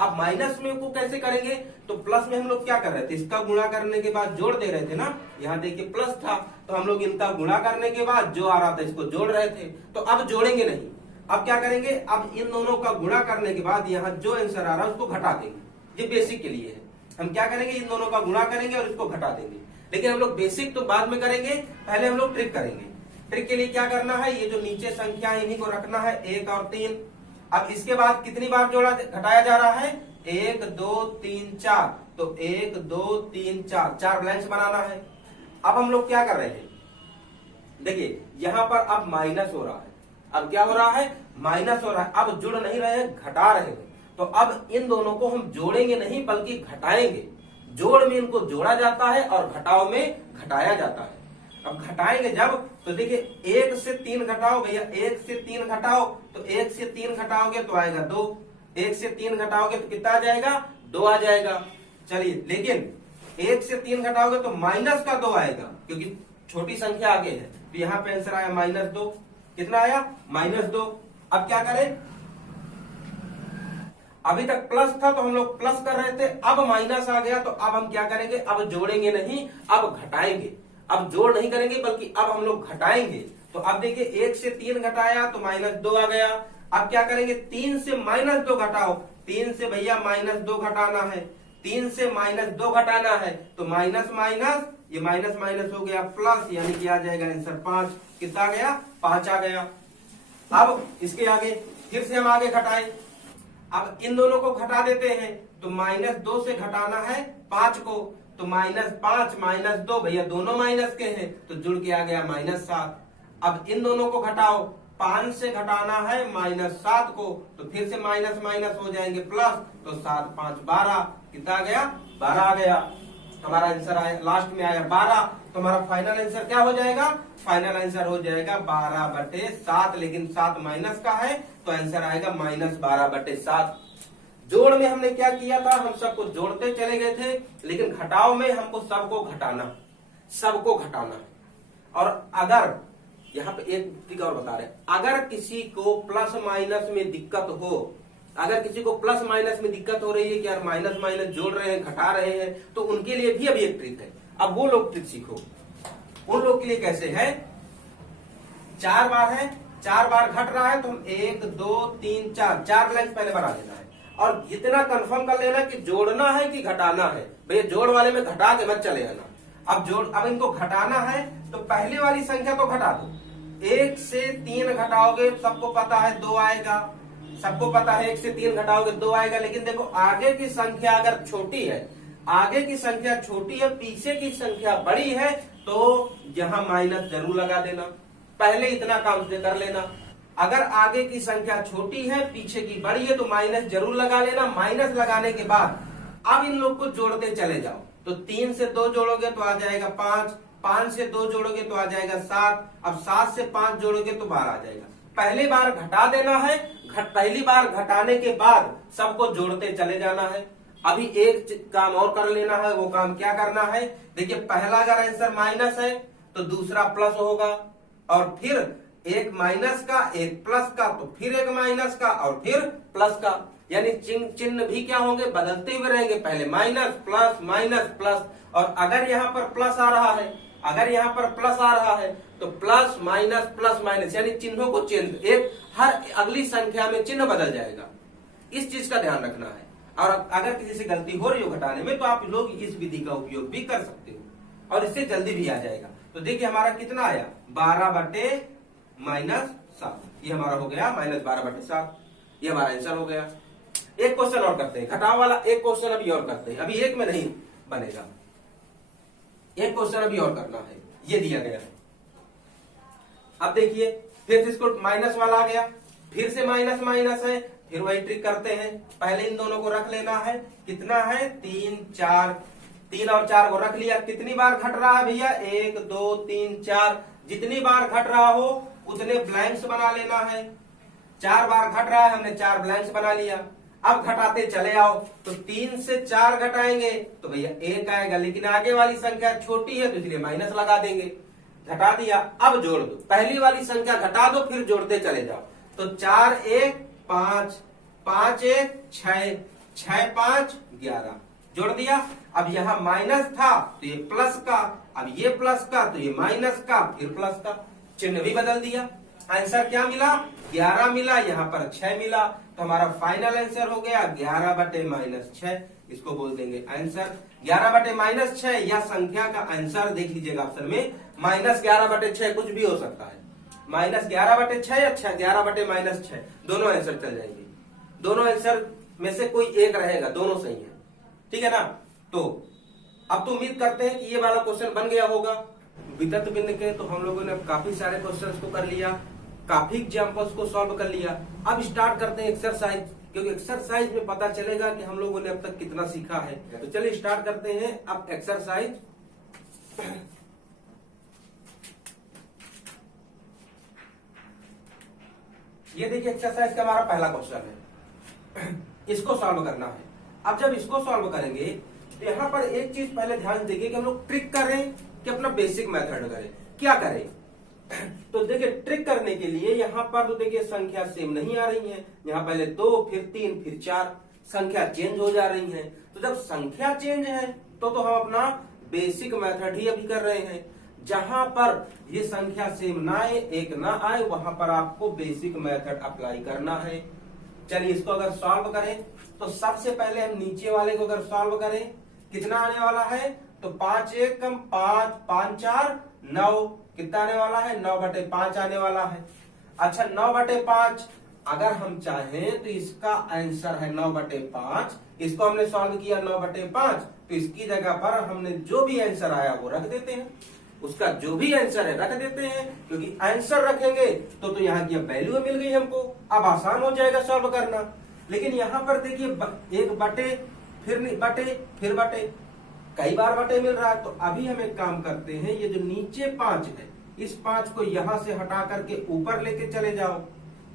अब माइनस में को कैसे करेंगे? तो प्लस में हम लोग क्या कर रहे थे? इसका गुणा करने के बाद जोड़ दे रहे थे ना, यहाँ देखिए प्लस था तो हम लोग इनका गुणा करने के बाद जो आ रहा था इसको जोड़ रहे थे। तो अब जोड़ेंगे नहीं, अब क्या करेंगे? अब इन दोनों का गुणा करने के बाद यहाँ जो आंसर आ रहा है उसको घटा देंगे। ये बेसिक के लिए है, हम क्या करेंगे? इन दोनों का गुणा करेंगे और इसको घटा देंगे। लेकिन हम लोग बेसिक तो बाद में करेंगे, पहले हम लोग ट्रिक करेंगे। ट्रिक के लिए क्या करना है? ये जो नीचे संख्या है इन्हीं को रखना है, 1 और 3। अब इसके बाद कितनी बार जोड़ा घटाया जा रहा है? 1 2 3 4। तो 1 2 3 4, 4 ब्लैंक्स बनाना है। अब हम लोग क्या कर रहे हैं? देखिए यहां पर अब माइनस हो रहा है, अब क्या हो रहा है? माइनस हो रहा है। अब जुड़ नहीं रहे हैं, घटा रहे हैं। तो अब इन दोनों को हम जोड़ेंगे नहीं बल्कि घटाएंगे। जोड़ में इनको जोड़ा जाता है और घटाव में घटाया जाता है। अब घटाएंगे जब, तो देखिए 1 से 3 घटाओ भैया, 1 से 3 घटाओ, तो 1 से 3 घटाओगे तो आएगा 2। 1 से 3 घटाओगे तो कितना आ जाएगा? 2 आ जाएगा। चलिए, लेकिन 1 से 3 घटाओगे तो माइनस का 2 आएगा, क्योंकि छोटी संख्या आगे है। तो यहाँ पे आंसर आया -2। कितना आया? -2। अब क्या करें? अभी तक प्लस था तो हम लोग प्लस कर रहे थे, अब माइनस आ गया तो अब हम क्या करेंगे? अब जोड़ेंगे नहीं, अब घटाएंगे। अब जोड़ नहीं करेंगे बल्कि अब हम लोग घटाएंगे। तो अब देखिए 1 से 3 घटाया तो -2 आ गया। अब क्या करेंगे? 3 से -2 घटाओ, 3 से भैया -2 घटाना है, 3 से -2 घटाना है, तो माइनस माइनस, ये माइनस माइनस हो गया प्लस, यानी कि आ जाएगा आंसर 5। कितना आ गया? 5 आ गया। अब इसके आगे फिर से हम आगे घटाएं। अब इन दोनों को घटा देते हैं, तो -2 से घटाना है 5 को, तो -5 -2 भैया दोनों माइनस के हैं, तो जुड़ के आ गया -7। अब इन दोनों को घटाओ, 5 से घटाना है -7 को, तो फिर से माइनस माइनस हो जाएंगे प्लस, तो 7 5 12। कितना आ गया? 12 आ गया। हमारा आंसर आया, लास्ट में आया 12, तो हमारा फाइनल आंसर क्या हो जाएगा? फाइनल आंसर हो जाएगा 12/7, लेकिन 7 माइनस का है तो आंसर आएगा -12/7। जोड़ में हमने क्या किया था? हम सबको जोड़ते चले गए थे, लेकिन घटाव में हमको सबको घटाना है। और अगर यहाँ पे एक ट्रिक और बता रहे हैं, अगर किसी को प्लस माइनस में दिक्कत हो, अगर किसी को प्लस माइनस में दिक्कत हो रही है कि यार माइनस माइनस जोड़ रहे हैं, घटा रहे हैं, तो उनके लिए भी अभी एक ट्रिक है। अब वो लोग ट्रिक सीखो। उन लोग के लिए कैसे है? 4 बार है, 4 बार घट रहा है तो हम 1 2 3 4 ब्लैंक्स पहले बना देना है, और इतना कंफर्म कर लेना कि जोड़ना है कि घटाना है। भैया जोड़ वाले में घटा के मत चले आना। अब इनको घटाना है तो पहले वाली संख्या तो घटा दो। 1 से 3 घटाओगे, सबको पता है 2 आएगा, सबको पता है 1 से 3 घटाओगे 2 आएगा। लेकिन देखो आगे की संख्या अगर छोटी है, पीछे की संख्या बड़ी है, तो यहां माइनस जरूर लगा देना। पहले इतना काम से कर लेना। अगर आगे की संख्या छोटी है, पीछे की बड़ी है, तो माइनस जरूर लगा लेना। माइनस लगाने के बाद अब इन लोग को जोड़ते चले जाओ। तो 3 से 2 जोड़ोगे तो आ जाएगा 5, 5 से 2 जोड़ोगे तो आ जाएगा 7, अब 7 से 5 जोड़ोगे तो 12 आ जाएगा। पहली बार घटा देना है, पहली बार घटाने के बाद सबको जोड़ते चले जाना है। अभी एक काम और कर लेना है। वो काम क्या करना है? देखिए पहला अगर आंसर माइनस है तो दूसरा प्लस होगा, और फिर एक माइनस का, एक प्लस का, तो फिर एक माइनस का, और फिर प्लस का। यानी चिन्ह भी क्या होंगे? बदलते हुए रहेंगे। पहले माइनस प्लस माइनस प्लस, और अगर यहाँ पर प्लस आ रहा है, तो प्लस माइनस, यानी चिन्हों को चेंज, एक हर अगली संख्या में चिन्ह बदल जाएगा। इस चीज का ध्यान रखना है। और अगर किसी से गलती हो रही हो घटाने में, तो आप लोग इस विधि का उपयोग भी कर सकते हो और इससे जल्दी भी आ जाएगा। तो देखिए हमारा कितना आया? 12/-7, ये हमारा हो गया -12/7। ये हमारा आंसर हो गया। एक क्वेश्चन और करते हैं, घटाव वाला एक क्वेश्चन अभी और करते हैं। अभी एक में नहीं बनेगा, एक क्वेश्चन अभी और करना है। ये दिया गया है। अब देखिए फिर से इसको माइनस वाला आ गया, फिर से माइनस माइनस है, फिर वही ट्रिक करते हैं। पहले इन दोनों को रख लेना है। कितना है? 3 4, 3 और 4 को रख लिया। कितनी बार घट रहा है भैया? 1 2 3 4। जितनी बार घट रहा हो उतने ब्लैंक्स बना लेना है। 4 बार घट रहा है, हमने 4 ब्लैंक्स बना लिया। अब घटाते चले आओ, तो 3 से 4 घटाएंगे तो भैया 1 आएगा, लेकिन आगे वाली संख्या छोटी है तो इसलिए माइनस लगा देंगे। घटा दिया, अब जोड़ दो। पहली वाली संख्या घटा दो, फिर जोड़ते चले जाओ। तो 4 1 5, 5 1 6, 6 5 11 जोड़ दिया। अब यहाँ माइनस था तो ये प्लस का, अब ये प्लस का तो ये माइनस का, फिर प्लस का। चिन्ह भी बदल दिया। आंसर क्या मिला? 11 मिला, यहाँ पर 6 मिला। तो हमारा फाइनल आंसर हो गया 11/-6। इसको बोल देंगे आंसर 11/-6, या संख्या का आंसर देख लीजिएगा ऑप्शन में -11/6 कुछ भी हो सकता है। -11/6 या 11/-6 दोनों आंसर चल जाएंगे। दोनों आंसर में से कोई एक रहेगा, दोनों सही है। ठीक है ना? तो अब तो उम्मीद करते हैं कि ये वाला क्वेश्चन बन गया होगा। वितत बिंदु के तो हम लोगों ने काफी सारे क्वेश्चंस को कर लिया, काफी एग्जांपल्स को सॉल्व कर लिया। अब स्टार्ट करते हैं एक्सरसाइज, क्योंकि एक्सरसाइज में पता चलेगा कि हम लोगों ने अब तक कितना सीखा है। तो चलिए स्टार्ट करते हैं अब एक्सरसाइज। ये देखिए एक्सरसाइज का हमारा पहला क्वेश्चन है, इसको सॉल्व करना है। अब जब इसको सॉल्व करेंगे तो यहाँ पर एक चीज पहले ध्यान देंगे कि हम लोग ट्रिक करें कि अपना बेसिक मेथड करें। क्या करें? तो देखिए ट्रिक करने के लिए यहाँ पर तो देखिए संख्या सेम नहीं आ रही है। यहाँ पहले 2 फिर 3 फिर 4 संख्या चेंज हो जा रही है। तो जब संख्या चेंज है तो हम अपना बेसिक मेथड ही अभी कर रहे हैं। जहां पर ये संख्या सेम ना आए, एक ना आए, वहां पर आपको बेसिक मेथड अप्लाई करना है। चलिए इसको अगर सॉल्व करें तो सबसे पहले हम नीचे वाले को अगर सॉल्व करें, कितना आने वाला है? तो 5 1 5, 5 4 9, कितना आने वाला है? 9/5 आने वाला है। अच्छा 9/5 अगर हम चाहें तो इसका आंसर है 9/5। इसको हमने सॉल्व किया 9/5, तो इसकी जगह पर हमने जो भी आंसर आया वो रख देते हैं। उसका जो भी आंसर है रख देते हैं, क्योंकि आंसर रखेंगे तो यहाँ की वैल्यू मिल गई हमको। अब आसान हो जाएगा सॉल्व करना। लेकिन यहाँ पर देखिए 1 बटे, फिर बटे, फिर बटे, कई बार बटे मिल रहा है। तो अभी हम एक काम करते हैं, ये जो नीचे 5 है, इस 5 को यहां से हटा करके ऊपर लेके चले जाओ।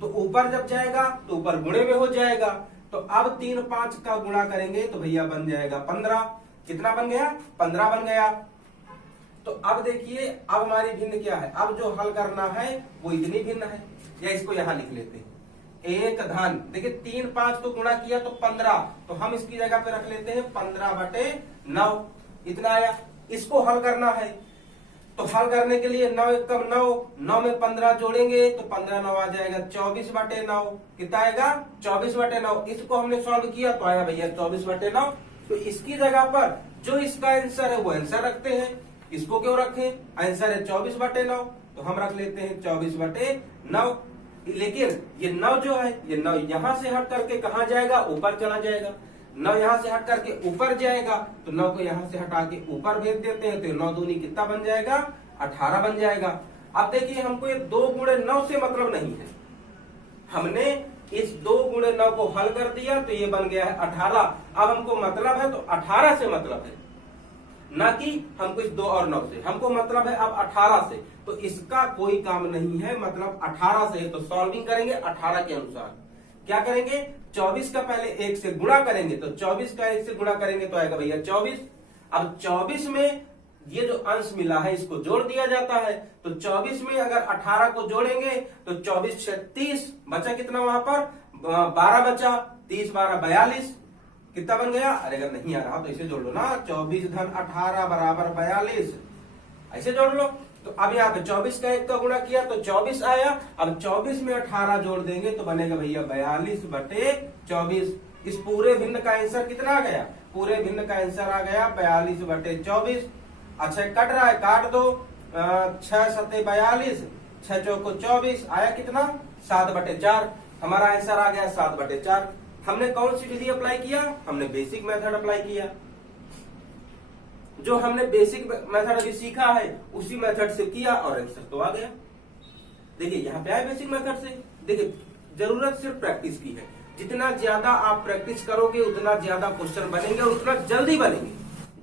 तो ऊपर जब जाएगा तो ऊपर गुणे में हो जाएगा। तो अब 3 5 का गुणा करेंगे तो भैया बन जाएगा 15। कितना बन गया? 15 बन गया। तो अब देखिए, अब हमारी भिन्न क्या है? अब जो हल करना है वो इतनी भिन्न है, या इसको यहां लिख लेते हैं एक धन। देखिए 3 5 को गुणा किया तो 15, तो हम इसकी जगह पे रख लेते हैं 15/9। इतना आया। इसको हल करना है, तो हल करने के लिए 9 1 9, 9 में 15 जोड़ेंगे तो 15 9 आ जाएगा 24/9। कितना आएगा? 24/9। इसको हमने सॉल्व किया तो आया भैया 24/9। तो इसकी जगह पर जो इसका आंसर है वो आंसर रखते हैं। इसको क्यों रखें? आंसर है 24/9, तो हम रख लेते हैं 24/9। लेकिन ये 9 जो है, ये 9 यहां से हट करके कहां जाएगा? ऊपर चला जाएगा। 9 यहां से हट करके ऊपर जाएगा, तो 9 को यहां से हटा के ऊपर भेज देते हैं, तो 9 दूनी कितना बन जाएगा? 18 बन जाएगा। अब देखिए, हमको ये 2 गुणे 9 से मतलब नहीं है। हमने इस 2 गुणे 9 को हल कर दिया तो ये बन गया है 18। अब हमको मतलब है तो 18 से मतलब है, ना कि हमको इस 2 और 9 से। हमको मतलब है अब 18 से, तो इसका कोई काम नहीं है, मतलब 18 से है। तो सॉल्विंग करेंगे 18 के अनुसार। क्या करेंगे? 24 का पहले 1 से गुणा करेंगे, तो 24 का 1 से गुणा करेंगे तो आएगा भैया 24। अब 24 में ये जो अंश मिला है इसको जोड़ दिया जाता है। तो 24 में अगर 18 को जोड़ेंगे तो 24 6 30, बचा कितना वहां पर? 12 बचा। 30 12 42। कितना बन गया? अरे अगर नहीं आ रहा तो इसे जोड़ लो ना, 24 धन 18 बराबर 42। ऐसे जोड़ लो। तो अब यहाँ पे 24 का 1 का गुणा किया तो 24 आया। अब 24 में 18 जोड़ देंगे तो बनेगा भैया 42/24। इस पूरे भिन्न का आंसर कितना आ गया? पूरे भिन्न का आंसर आ गया 42/24। अच्छा, कट रहा है, काट दो। 6 7 42, 6 चौको 24, आया कितना? 7/4। हमारा आंसर आ गया 7/4। हमने कौन सी विधि अप्लाई किया? हमने बेसिक मेथड अप्लाई किया। जो हमने बेसिक मेथड अभी सीखा है उसी मेथड से किया और आंसर तो आ गया। देखिए यहाँ पे आए बेसिक मेथड से। देखिए, जरूरत सिर्फ प्रैक्टिस की है। जितना ज्यादा आप प्रैक्टिस करोगे उतना ज्यादा क्वेश्चन बनेंगे और उतना जल्दी बनेंगे।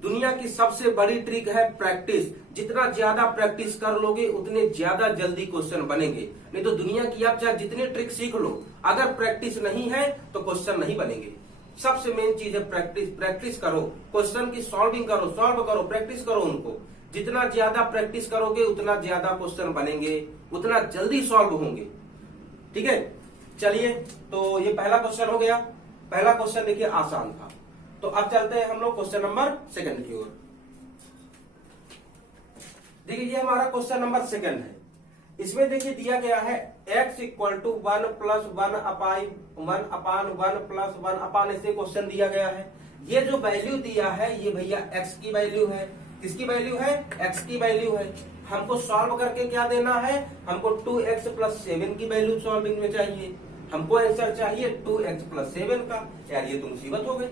दुनिया की सबसे बड़ी ट्रिक है प्रैक्टिस। जितना ज्यादा प्रैक्टिस कर लोगे उतने ज्यादा जल्दी क्वेश्चन बनेंगे। नहीं तो दुनिया की आप चाहे जितने ट्रिक सीख लो, अगर प्रैक्टिस नहीं है तो क्वेश्चन नहीं बनेंगे। सबसे मेन चीज है प्रैक्टिस। प्रैक्टिस करो, क्वेश्चन की सॉल्विंग करो, सॉल्व करो, प्रैक्टिस करो उनको। जितना ज्यादा प्रैक्टिस करोगे उतना ज्यादा क्वेश्चन बनेंगे, उतना जल्दी सॉल्व होंगे। ठीक है, चलिए, तो ये पहला क्वेश्चन हो गया। पहला क्वेश्चन देखिए आसान था। तो अब चलते हैं हम लोग क्वेश्चन नंबर 2 की ओर। देखिए, ये हमारा क्वेश्चन नंबर 2 है। इसमें देखिए दिया गया है x = 1 + 1/1 + 1 ऐसे क्वेश्चन दिया गया है। ये जो वैल्यू दिया है ये भैया x की वैल्यू है। किसकी वैल्यू है? x की वैल्यू है। हमको सॉल्व करके क्या देना है? हमको 2x + 7 की वैल्यू सॉल्विंग में चाहिए। हमको आंसर चाहिए 2x + 7 का। यार ये तो मुसीबत हो गई।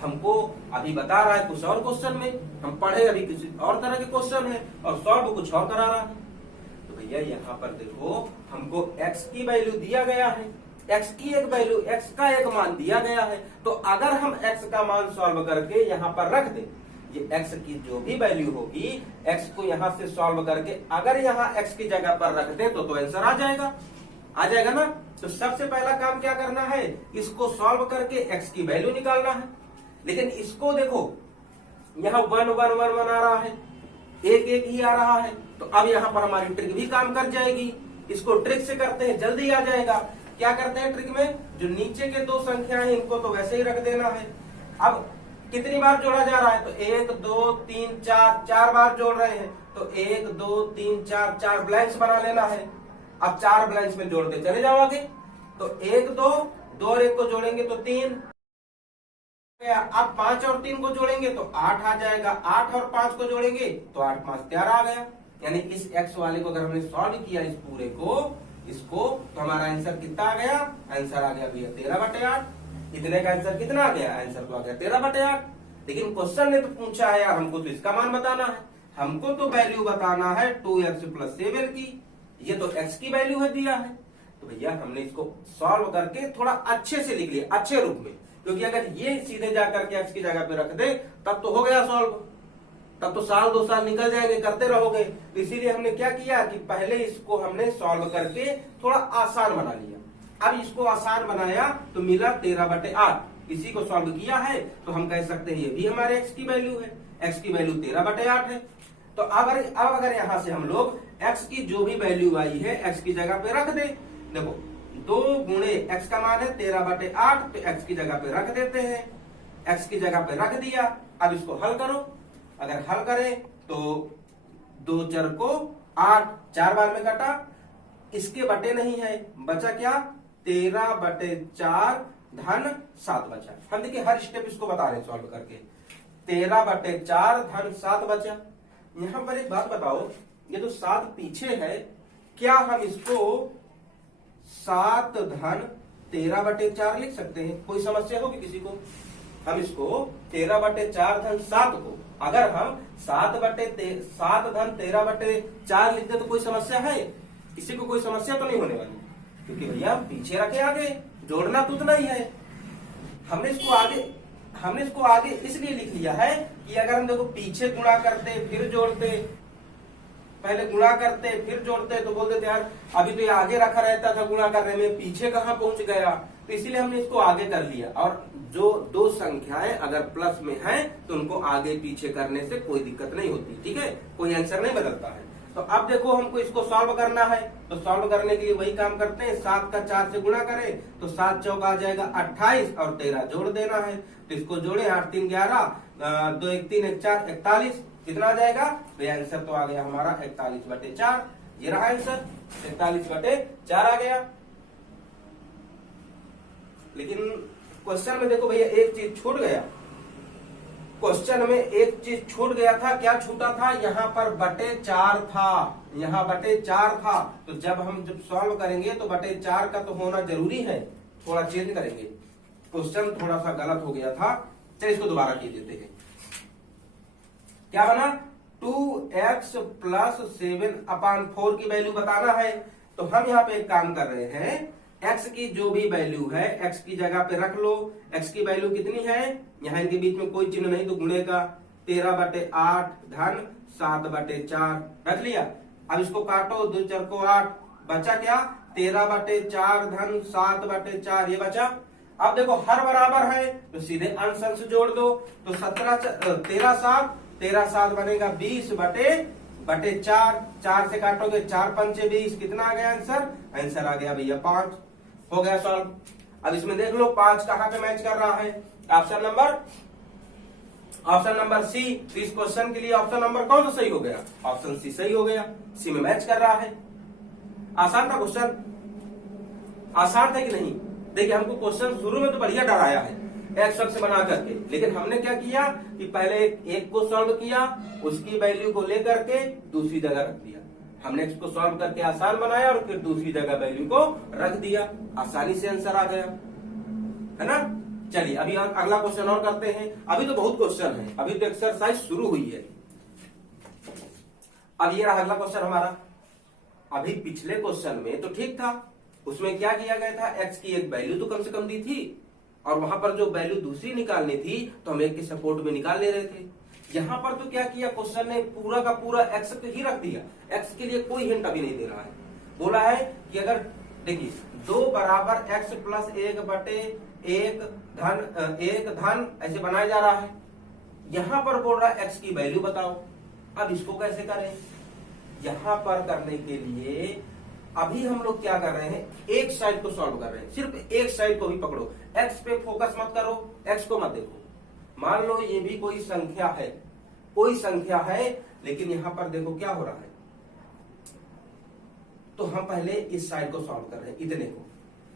हमको अभी बता रहा है कुछ और क्वेश्चन में, हम पढ़े अभी किसी और तरह के क्वेश्चन है और सॉल्व कुछ और करा रहा है। तो भैया यहाँ पर देखो, हमको x की वैल्यू दिया गया है, x की एक वैल्यू, x का एक मान दिया गया है। तो अगर हम x का मान सॉल्व करके यहाँ पर रख दें, ये x की जो भी वैल्यू होगी, x को यहाँ से सॉल्व करके अगर यहाँ x की जगह पर रख दें तो आंसर आ जाएगा ना। तो सबसे पहला काम क्या करना है? इसको सॉल्व करके x की वैल्यू निकालना है। लेकिन इसको देखो, यहाँ 1 1 1 1 आ रहा है, 1 1 ही आ रहा है। तो अब यहाँ पर हमारी ट्रिक भी काम कर जाएगी। इसको ट्रिक से करते हैं, जल्दी आ जाएगा। क्या करते हैं ट्रिक में? जो नीचे के 2 संख्या है इनको तो वैसे ही रख देना है। अब कितनी बार जोड़ा जा रहा है? तो 1 2 3 4 बार जोड़ रहे हैं। तो 1 2 3 4 ब्लैंक्स बना लेना है। अब 4 ब्लैंक्स में जोड़ते चले जाओ आगे। तो 1 2 और 1 को जोड़ेंगे तो 3। अब 5 और 3 को जोड़ेंगे तो 8 आ जाएगा। 8 और 5 को जोड़ेंगे तो 8 5 13 आ गया। यानी इस x वाले को अगर हमने सॉल्व किया इस पूरे को, इसको, तो हमारा आंसर कितना आ गया? आंसर आ गया भैया 13/8। इतने का आंसर कितना आ गया? आंसर तो आ गया 13/8। लेकिन क्वेश्चन ने तो पूछा है यार, हमको तो इसका मान बताना है। हमको तो वैल्यू बताना है 2x + 7 की। ये तो x की वैल्यू है दिया है। तो तो भैया हमने इसको सॉल्व करके थोड़ा अच्छे से लिख लिया, अच्छे रूप में, क्योंकि अगर ये सीधे जाकर के एक्स की जगह पे रख दे तब तो हो गया सॉल्व, तब तो साल 2 साल निकल जाएंगे, करते रहोगे। तो इसीलिए हमने क्या किया कि पहले इसको हमने सॉल्व करके थोड़ा आसान बना लिया। अब इसको आसान बनाया तो मिला 13/8। इसी को सॉल्व किया है तो हम कह सकते हैं ये भी हमारे एक्स की वैल्यू है, एक्स की वैल्यू 13/8 है। तो अब अगर यहां से हम लोग एक्स की जो भी वैल्यू आई है एक्स की जगह पे रख दे, देखो 2 गुणे एक्स का मान है 13/8, तो एक्स की जगह पे रख देते हैं, एक्स की जगह पे रख दिया। अब इसको हल करो, अगर हल करें तो 2 4 को 8, 4 बार में कटा, इसके बटे नहीं है, बचा क्या 13/4 धन 7 बचा। हम देखिए हर स्टेप इसको बता रहे हैं सॉल्व करके, 13/4 धन 7 बचा। यहां पर एक बात बताओ, ये तो 7 पीछे है, क्या हम इसको 7 धन 13/4 लिख सकते हैं? कोई समस्या होगी किसी को? हम इसको 13/4 धन 7 को अगर हम 7 धन 13/4 लिखते तो कोई समस्या है? किसी को कोई समस्या तो नहीं होने वाली, क्योंकि भैया पीछे रखे आगे, जोड़ना तो उतना ही है। हमने इसको आगे इसलिए लिख लिया है कि अगर हम देखो पीछे गुणा करते फिर जोड़ते, पहले गुणा करते फिर जोड़ते तो बोलते थे यार अभी तो ये आगे रखा रहता था गुणा करने में, पीछे कहां पहुंच गया। तो इसीलिए हमने इसको आगे कर लिया। और जो 2 संख्याएं अगर प्लस में हैं तो उनको आगे पीछे करने से कोई दिक्कत नहीं होती, ठीक है, कोई आंसर नहीं बदलता है। तो अब देखो हमको इसको सॉल्व करना है, तो सॉल्व करने के लिए वही काम करते हैं, 7 का 4 से गुणा करें तो 7 चौका आ जाएगा 28 और 13 जोड़ देना है। तो इसको जोड़े 8 3 11, 2 1 3 1 4 41, कितना आ जाएगा? तो आंसर तो आ गया हमारा 41/4। ये रहा आंसर, 41/4 आ गया। लेकिन क्वेश्चन में देखो भैया एक चीज छूट गया, क्वेश्चन में एक चीज छूट गया था। क्या छूटा था? यहाँ पर /4 था, यहाँ /4 था। तो जब सॉल्व करेंगे तो /4 का तो होना जरूरी है। थोड़ा चेंज करेंगे, क्वेश्चन थोड़ा सा गलत हो गया था। चलिए इसको दोबारा कीज देते हैं। क्या बना? 2x + 7/4 की वैल्यू बताना है। तो हम यहाँ पे एक काम कर रहे हैं, x की जो भी वैल्यू है x की जगह पे रख लो। x की वैल्यू कितनी है? यहाँ इनके बीच में कोई चिन्ह नहीं तो गुणे का 13/8 धन 7/4 रख लिया। अब इसको काटो, 2 4 को 8, बचा क्या 13/4 धन 7/4, ये बचा। अब देखो हर बराबर है तो सीधे अंश अंश जोड़ दो, तो 13 7 बनेगा 20/4, 4 से काटोगे 4 पंचे 20, कितना आ गया आंसर? आंसर आ गया भैया 5। हो गया सॉल्व। अब इसमें देख लो 5 कहां पे मैच कर रहा है? Option number C. तो इस क्वेश्चन के लिए ऑप्शन नंबर कौन सा सही हो गया? ऑप्शन सी सही हो गया, सी में मैच कर रहा है। आसान था क्वेश्चन, आसान था कि नहीं? देखिए हमको क्वेश्चन शुरू में तो बढ़िया डराया है एक्स अक्ष बना करके, लेकिन हमने क्या किया कि पहले एक को सॉल्व किया, उसकी वैल्यू को लेकर के दूसरी जगह रख दिया। हमने एक्स को सॉल्व करके आसान बनाया और फिर दूसरी जगह वैल्यू को रख दिया, आसानी से आंसर आ गया, है ना। चलिए अभी अगला क्वेश्चन और करते हैं। अभी तो बहुत क्वेश्चन है, अभी तो एक्सरसाइज शुरू हुई है। अब ये रहा अगला क्वेश्चन हमारा। अभी पिछले क्वेश्चन में तो ठीक था, उसमें क्या किया गया था, एक्स की एक वैल्यू तो कम से कम दी थी और वहां पर जो वैल्यू दूसरी निकालनी थी तो हम एक के सपोर्ट में निकाल ले रहे थे। यहां पर तो क्या किया क्वेश्चन ने, पूरा का पूरा एक्स ही रख दिया, एक्स के लिए कोई हिंट अभी नहीं दे रहा है। बोला है कि अगर देखिए 2 बराबर x + 1/1 धन ऐसे बनाया जा रहा है। यहां पर बोल रहा है एक्स की वैल्यू बताओ। अब इसको कैसे करें? यहां पर करने के लिए अभी हम लोग क्या कर रहे हैं, एक साइड को सॉल्व कर रहे हैं, सिर्फ एक साइड को भी पकड़ो, एक्स पे फोकस मत करो, एक्स को मत देखो। मान लो ये भी कोई संख्या है, कोई संख्या है, लेकिन यहां पर देखो क्या हो रहा है। तो हम पहले इस साइड को सॉल्व कर रहे हैं, इतने को।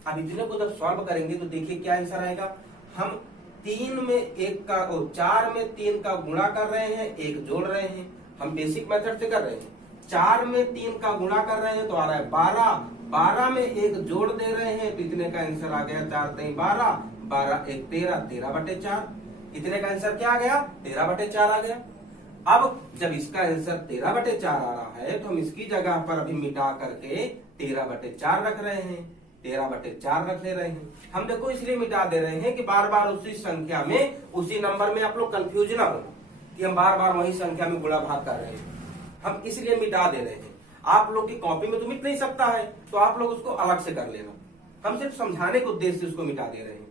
अब इतने को जब सॉल्व करेंगे तो देखिए क्या आंसर आएगा। हम 4 में 3 का गुणा कर रहे हैं, 1 जोड़ रहे हैं। हम बेसिक मेथड से कर रहे हैं। 4 में 3 का गुणा कर रहे हैं तो आ रहा है 12, 12 में 1 जोड़ दे रहे हैं तो इतने का आंसर आ गया 4 3 12, 12 1 13, 13/4। इतने का आंसर क्या आ गया? 13/4 आ गया। अब जब इसका आंसर 13/4 आ रहा है तो हम इसकी जगह पर अभी मिटा करके 13/4 रख रहे हैं। 13/4 रख ले रहे हैं। हम देखो इसलिए मिटा दे रहे हैं कि बार बार उसी संख्या में, उसी नंबर में आप लोग कंफ्यूज ना हो कि हम बार बार वही संख्या में गुणा भाग कर रहे हैं। हम इसलिए मिटा दे रहे हैं। आप लोग की कॉपी में तो मिट नहीं सकता है, तो आप लोग उसको अलग से कर लेना। हम सिर्फ समझाने के उद्देश्य से उसको मिटा दे रहे हैं।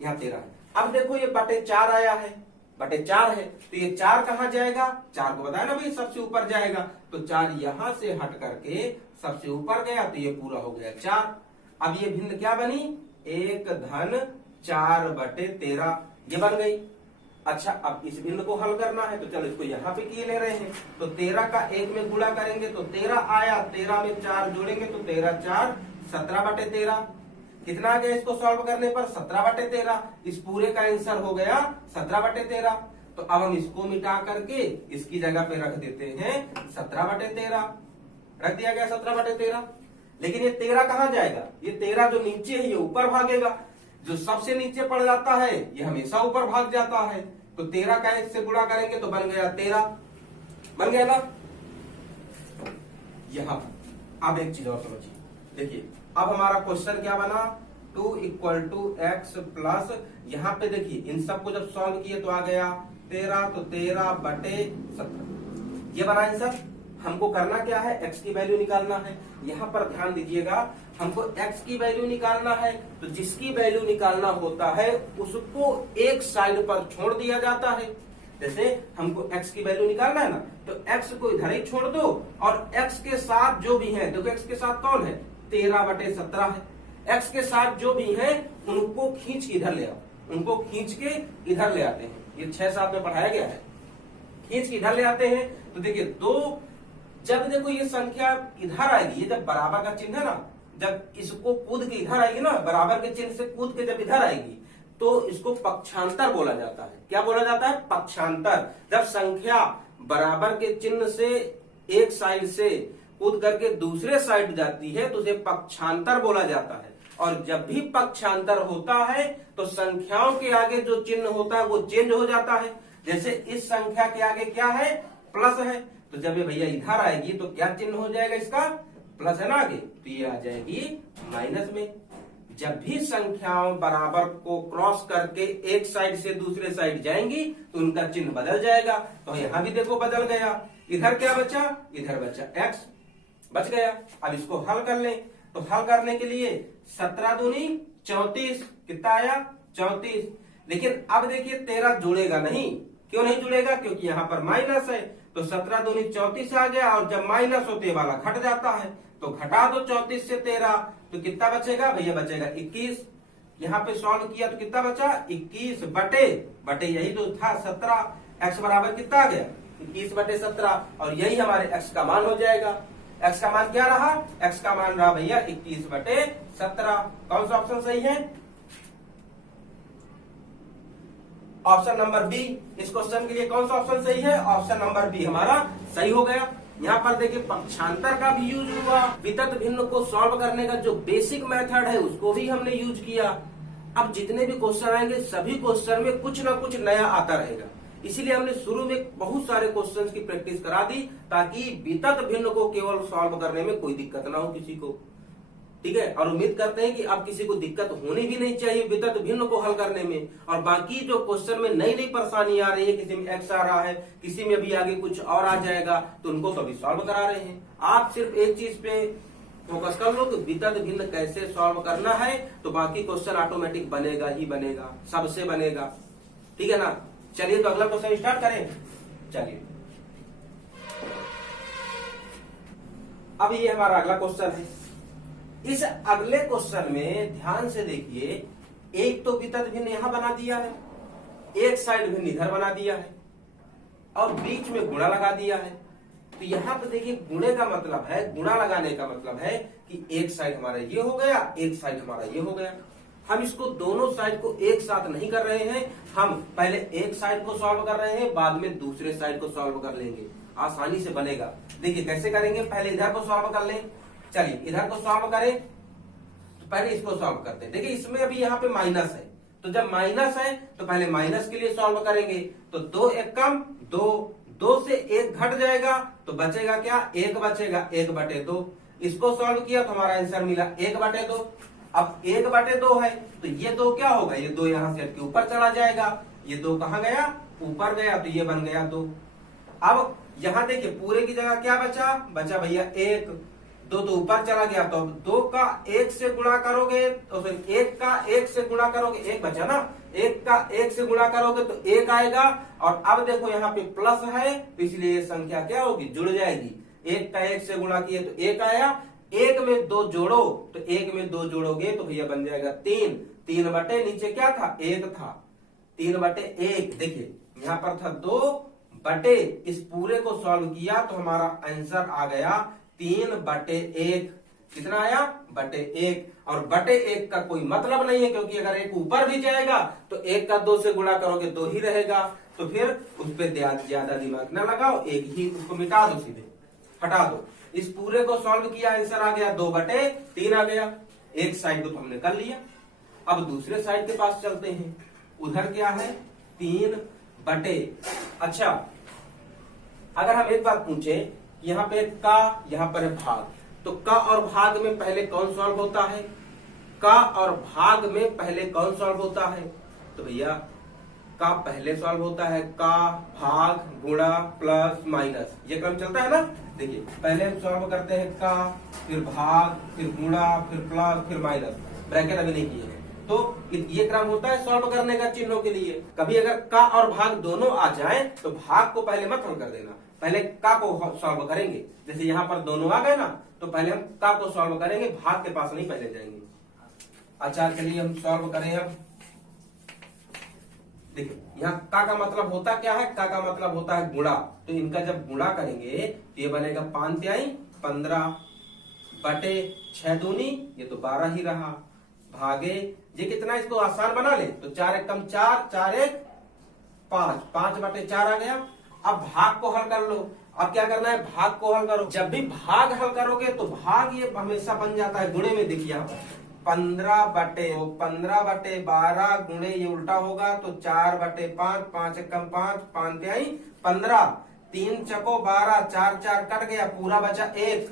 यहाँ 13 है। अब देखो ये बटे 4 आया है, बटे 4 है, तो ये 4 कहाँ जाएगा? 4 को बताया ना भाई सबसे ऊपर जाएगा, तो 4 यहां से हट करके सबसे ऊपर गया, तो ये पूरा हो गया 4। अब ये भिन्न क्या बनी? 1/4/13 ये बन गई। अच्छा, अब इस भिन्न को हल करना है, तो चलो इसको यहाँ पे किए ले रहे हैं। तो 13 का 1 में गुणा करेंगे तो 13 आया, 13 में 4 जोड़ेंगे तो 13×4 17/13। कितना आ गया इसको सॉल्व करने पर? 17/13। इस पूरे का आंसर हो गया 17/13। तो अब हम इसको मिटा करके इसकी जगह पे रख देते हैं 17/13। रख दिया गया 17/13। लेकिन ये 13 कहाँ जाएगा? ये 13 जो नीचे है ये ऊपर भागेगा। जो सबसे नीचे पड़ जाता है ये हमेशा ऊपर भाग जाता है। तो 13 का 1 से गुणा करेंगे तो बन गया 13। बन गया ना? यहां अब एक चीज और समझिए, देखिए अब हमारा क्वेश्चन क्या बना? 2 = x प्लस, यहाँ पे देखिए इन सबको जब सॉल्व किए तो आ गया 13, तो 13/17 ये बना आंसर। हमको करना क्या है? x की वैल्यू निकालना है। यहाँ पर ध्यान दीजिएगा, हमको x की वैल्यू निकालना है, तो जिसकी वैल्यू निकालना होता है उसको एक साइड पर छोड़ दिया जाता है। जैसे हमको x की वैल्यू निकालना है ना, तो x को इधर ही छोड़ दो और x के साथ जो भी है, देखो x के साथ कौन है? 13/17 है। x के साथ जो भी है उनको खींच के इधर ले आओ, उनको खींच के इधर ले आते हैं। ये 6-7 में पढ़ाया गया है। खींच के इधर ले आते हैं, तो देखिए 2, जब देखो ये संख्या इधर आएगी, ये जब बराबर का चिन्ह है ना, जब इसको कूद के इधर आएगी ना, बराबर के चिन्ह से कूद के जब इधर आएगी, तो इसको पक्षांतर बोला जाता है। क्या बोला जाता है? पक्षांतर। जब संख्या बराबर के चिन्ह से एक साइड से कूद करके दूसरे साइड जाती है तो उसे पक्षांतर बोला जाता है। और जब भी पक्षांतर होता है तो संख्याओं के आगे जो चिन्ह होता है वो चेंज हो जाता है। जैसे इस संख्या के आगे क्या है? प्लस है, तो जब ये भैया इधर आएगी तो क्या चिन्ह हो जाएगा इसका? प्लस है ना आगे, तो ये आ जाएगी माइनस में। जब भी संख्याओं बराबर को क्रॉस करके एक साइड से दूसरे साइड जाएंगी तो उनका चिन्ह बदल जाएगा। तो यहां भी देखो बदल गया। इधर क्या बचा? इधर बचा x बच गया। अब इसको हल कर लें, तो हल करने के लिए 17 दूनी 34, कितना आया? 34। लेकिन अब देखिए 13 जुड़ेगा नहीं। क्यों नहीं जुड़ेगा? क्योंकि यहाँ पर माइनस है, तो 17 दूनी 34 आ गया, और जब माइनस होते वाला घट जाता है तो घटा दो 34 से 13, तो कितना बचेगा भैया? बचेगा 21। यहाँ पे सॉल्व किया तो कितना बचा? 21 बटे यही तो था 17। x बराबर कितना आ गया? 21/17, और यही हमारे x का मान हो जाएगा। x का मान क्या रहा? x का मान रहा भैया 21/17। कौन सा ऑप्शन सही है? Option number B. इस क्वेश्चन के लिए कौन सा ऑप्शन सही है? ऑप्शन नंबर बी हमारा सही हो गया। यहाँ पर देखिए पक्षांतर का भी यूज हुआ, वितत भिन्न को सॉल्व करने का जो बेसिक मेथड है उसको भी हमने यूज किया। अब जितने भी क्वेश्चन आएंगे सभी क्वेश्चन में कुछ ना कुछ नया आता रहेगा, इसीलिए हमने शुरू में बहुत सारे क्वेश्चंस की प्रैक्टिस करा दी ताकि वितत भिन्न को केवल सॉल्व करने में कोई दिक्कत ना हो किसी को। ठीक है, और उम्मीद करते हैं कि अब किसी को दिक्कत होनी भी नहीं चाहिए वितत भिन्न को हल करने में। और बाकी जो क्वेश्चन में नई नई परेशानी आ रही है, किसी में एक्स आ रहा है, किसी में भी आगे कुछ और आ जाएगा, तो उनको तो अभी सॉल्व करा रहे हैं। आप सिर्फ एक चीज पे फोकस कर लो कि वितत भिन्न कैसे सॉल्व करना है, तो बाकी क्वेश्चन ऑटोमेटिक बनेगा ही बनेगा, सबसे बनेगा। ठीक है ना? चलिए तो अगला क्वेश्चन स्टार्ट करें। चलिए अब ये हमारा अगला क्वेश्चन है। इस अगले क्वेश्चन में ध्यान से देखिए, एक तो वितत भिन्न यहां बना दिया है, एक साइड भिन्न इधर बना दिया है, और बीच में गुणा लगा दिया है। तो यहां पर देखिए गुणे का मतलब है, गुणा लगाने का मतलब है कि एक साइड हमारा ये हो गया, एक साइड हमारा ये हो गया। हम इसको दोनों साइड को एक साथ नहीं कर रहे हैं, हम पहले एक साइड को सॉल्व कर रहे हैं, बाद में दूसरे साइड को सॉल्व कर लेंगे, आसानी से बनेगा। देखिए कैसे करेंगे, पहले इधर को सॉल्व कर लें। चलिए इधर को सॉल्व करें, तो पहले इसको सॉल्व करते हैं। देखिए इसमें अभी यहाँ पे माइनस है, तो जब माइनस है तो पहले माइनस के लिए सॉल्व करेंगे। तो 2 1 कम 2, 2 से 1 घट जाएगा तो बचेगा क्या? 1 बचेगा, 1/2। इसको सॉल्व किया तो हमारा आंसर मिला 1/2। अब 1/2 है तो ये 2 क्या होगा, ये 2 यहां से हट के ऊपर चला जाएगा, ये 2 कहां गया, ऊपर गया, तो ये बन गया 2। अब यहां देखिए पूरे की जगह क्या बचा, बचा भैया 1, 2 तो ऊपर चला गया, तो 2 का 1 से गुणा करोगे तो फिर 1 का 1 से गुणा करोगे, 1 बचा ना, 1 का 1 से गुणा करोगे तो 1 आएगा। और अब देखो यहाँ पे प्लस है तो इसलिए ये संख्या क्या होगी, जुड़ जाएगी। 1 का 1 से गुणा किए तो 1 आया, 1 में 2 जोड़ो तो 1 में 2 जोड़ोगे तो भैया बन जाएगा 3। 3 बटे नीचे क्या था, 1 था, 3/1। देखिए यहाँ पर था 2 बटे, इस पूरे को सॉल्व किया तो हमारा आंसर आ गया 3/1। कितना आया, बटे 1। और बटे 1 का कोई मतलब नहीं है, क्योंकि अगर 1 ऊपर भी जाएगा तो 1 का 2 से गुणा करोगे 2 ही रहेगा, तो फिर उस पर ज्यादा दिमाग ना लगाओ, 1 ही उसको मिटा दो, सीधे हटा दो। इस पूरे को सॉल्व किया, आंसर आ गया 2/3 आ गया। एक साइड को तो हमने कर लिया। अब दूसरे साइड के पास चलते हैं, उधर क्या है, 3/। अच्छा, अगर हम एक बात पूछे, यहाँ पे का, यहाँ पर है भाग, तो का और भाग में पहले कौन सॉल्व होता है, का और भाग में पहले कौन सॉल्व होता है, तो भैया का पहले सॉल्व होता है, का भाग गुणा प्लस माइनस, ये क्रम चलता है ना। देखिए पहले हम सॉल्व करते हैं का, फिर भाग, फिर गुणा, फिर प्लस, फिर माइनस, ब्रैकेट अभी नहीं किए हैं, तो ये क्रम होता है सॉल्व करने का चिन्हों के लिए। कभी अगर का और भाग दोनों आ जाएं तो भाग को पहले मत हल कर देना, पहले का को सॉल्व करेंगे। जैसे यहाँ पर दोनों आ गए ना, तो पहले हम का को सॉल्व करेंगे, भाग के पास नहीं पहले जाएंगे। अच्छा चलिए हम सॉल्व करें। अब देखिए यहाँ का मतलब होता क्या है, का मतलब होता है गुणा, तो इनका जब गुणा करेंगे तो ये बनेगा 5×3 15 बटे 6 दूनी, ये तो 12 ही रहा, भागे ये कितना, इसको आसान बना ले तो 4 × 4, 4 × 5, 5/4 आ गया। अब भाग को हल कर लो। अब क्या करना है, भाग को हल करो। जब भी भाग हल करोगे तो भाग ये हमेशा बन जाता है गुणे में। देखिए यहाँ पर 15/12 गुणे ये उल्टा होगा तो 4/5, 5 × 5, 5×3 15, 3 चको 12, 4 4 कट गया, पूरा बचा 1।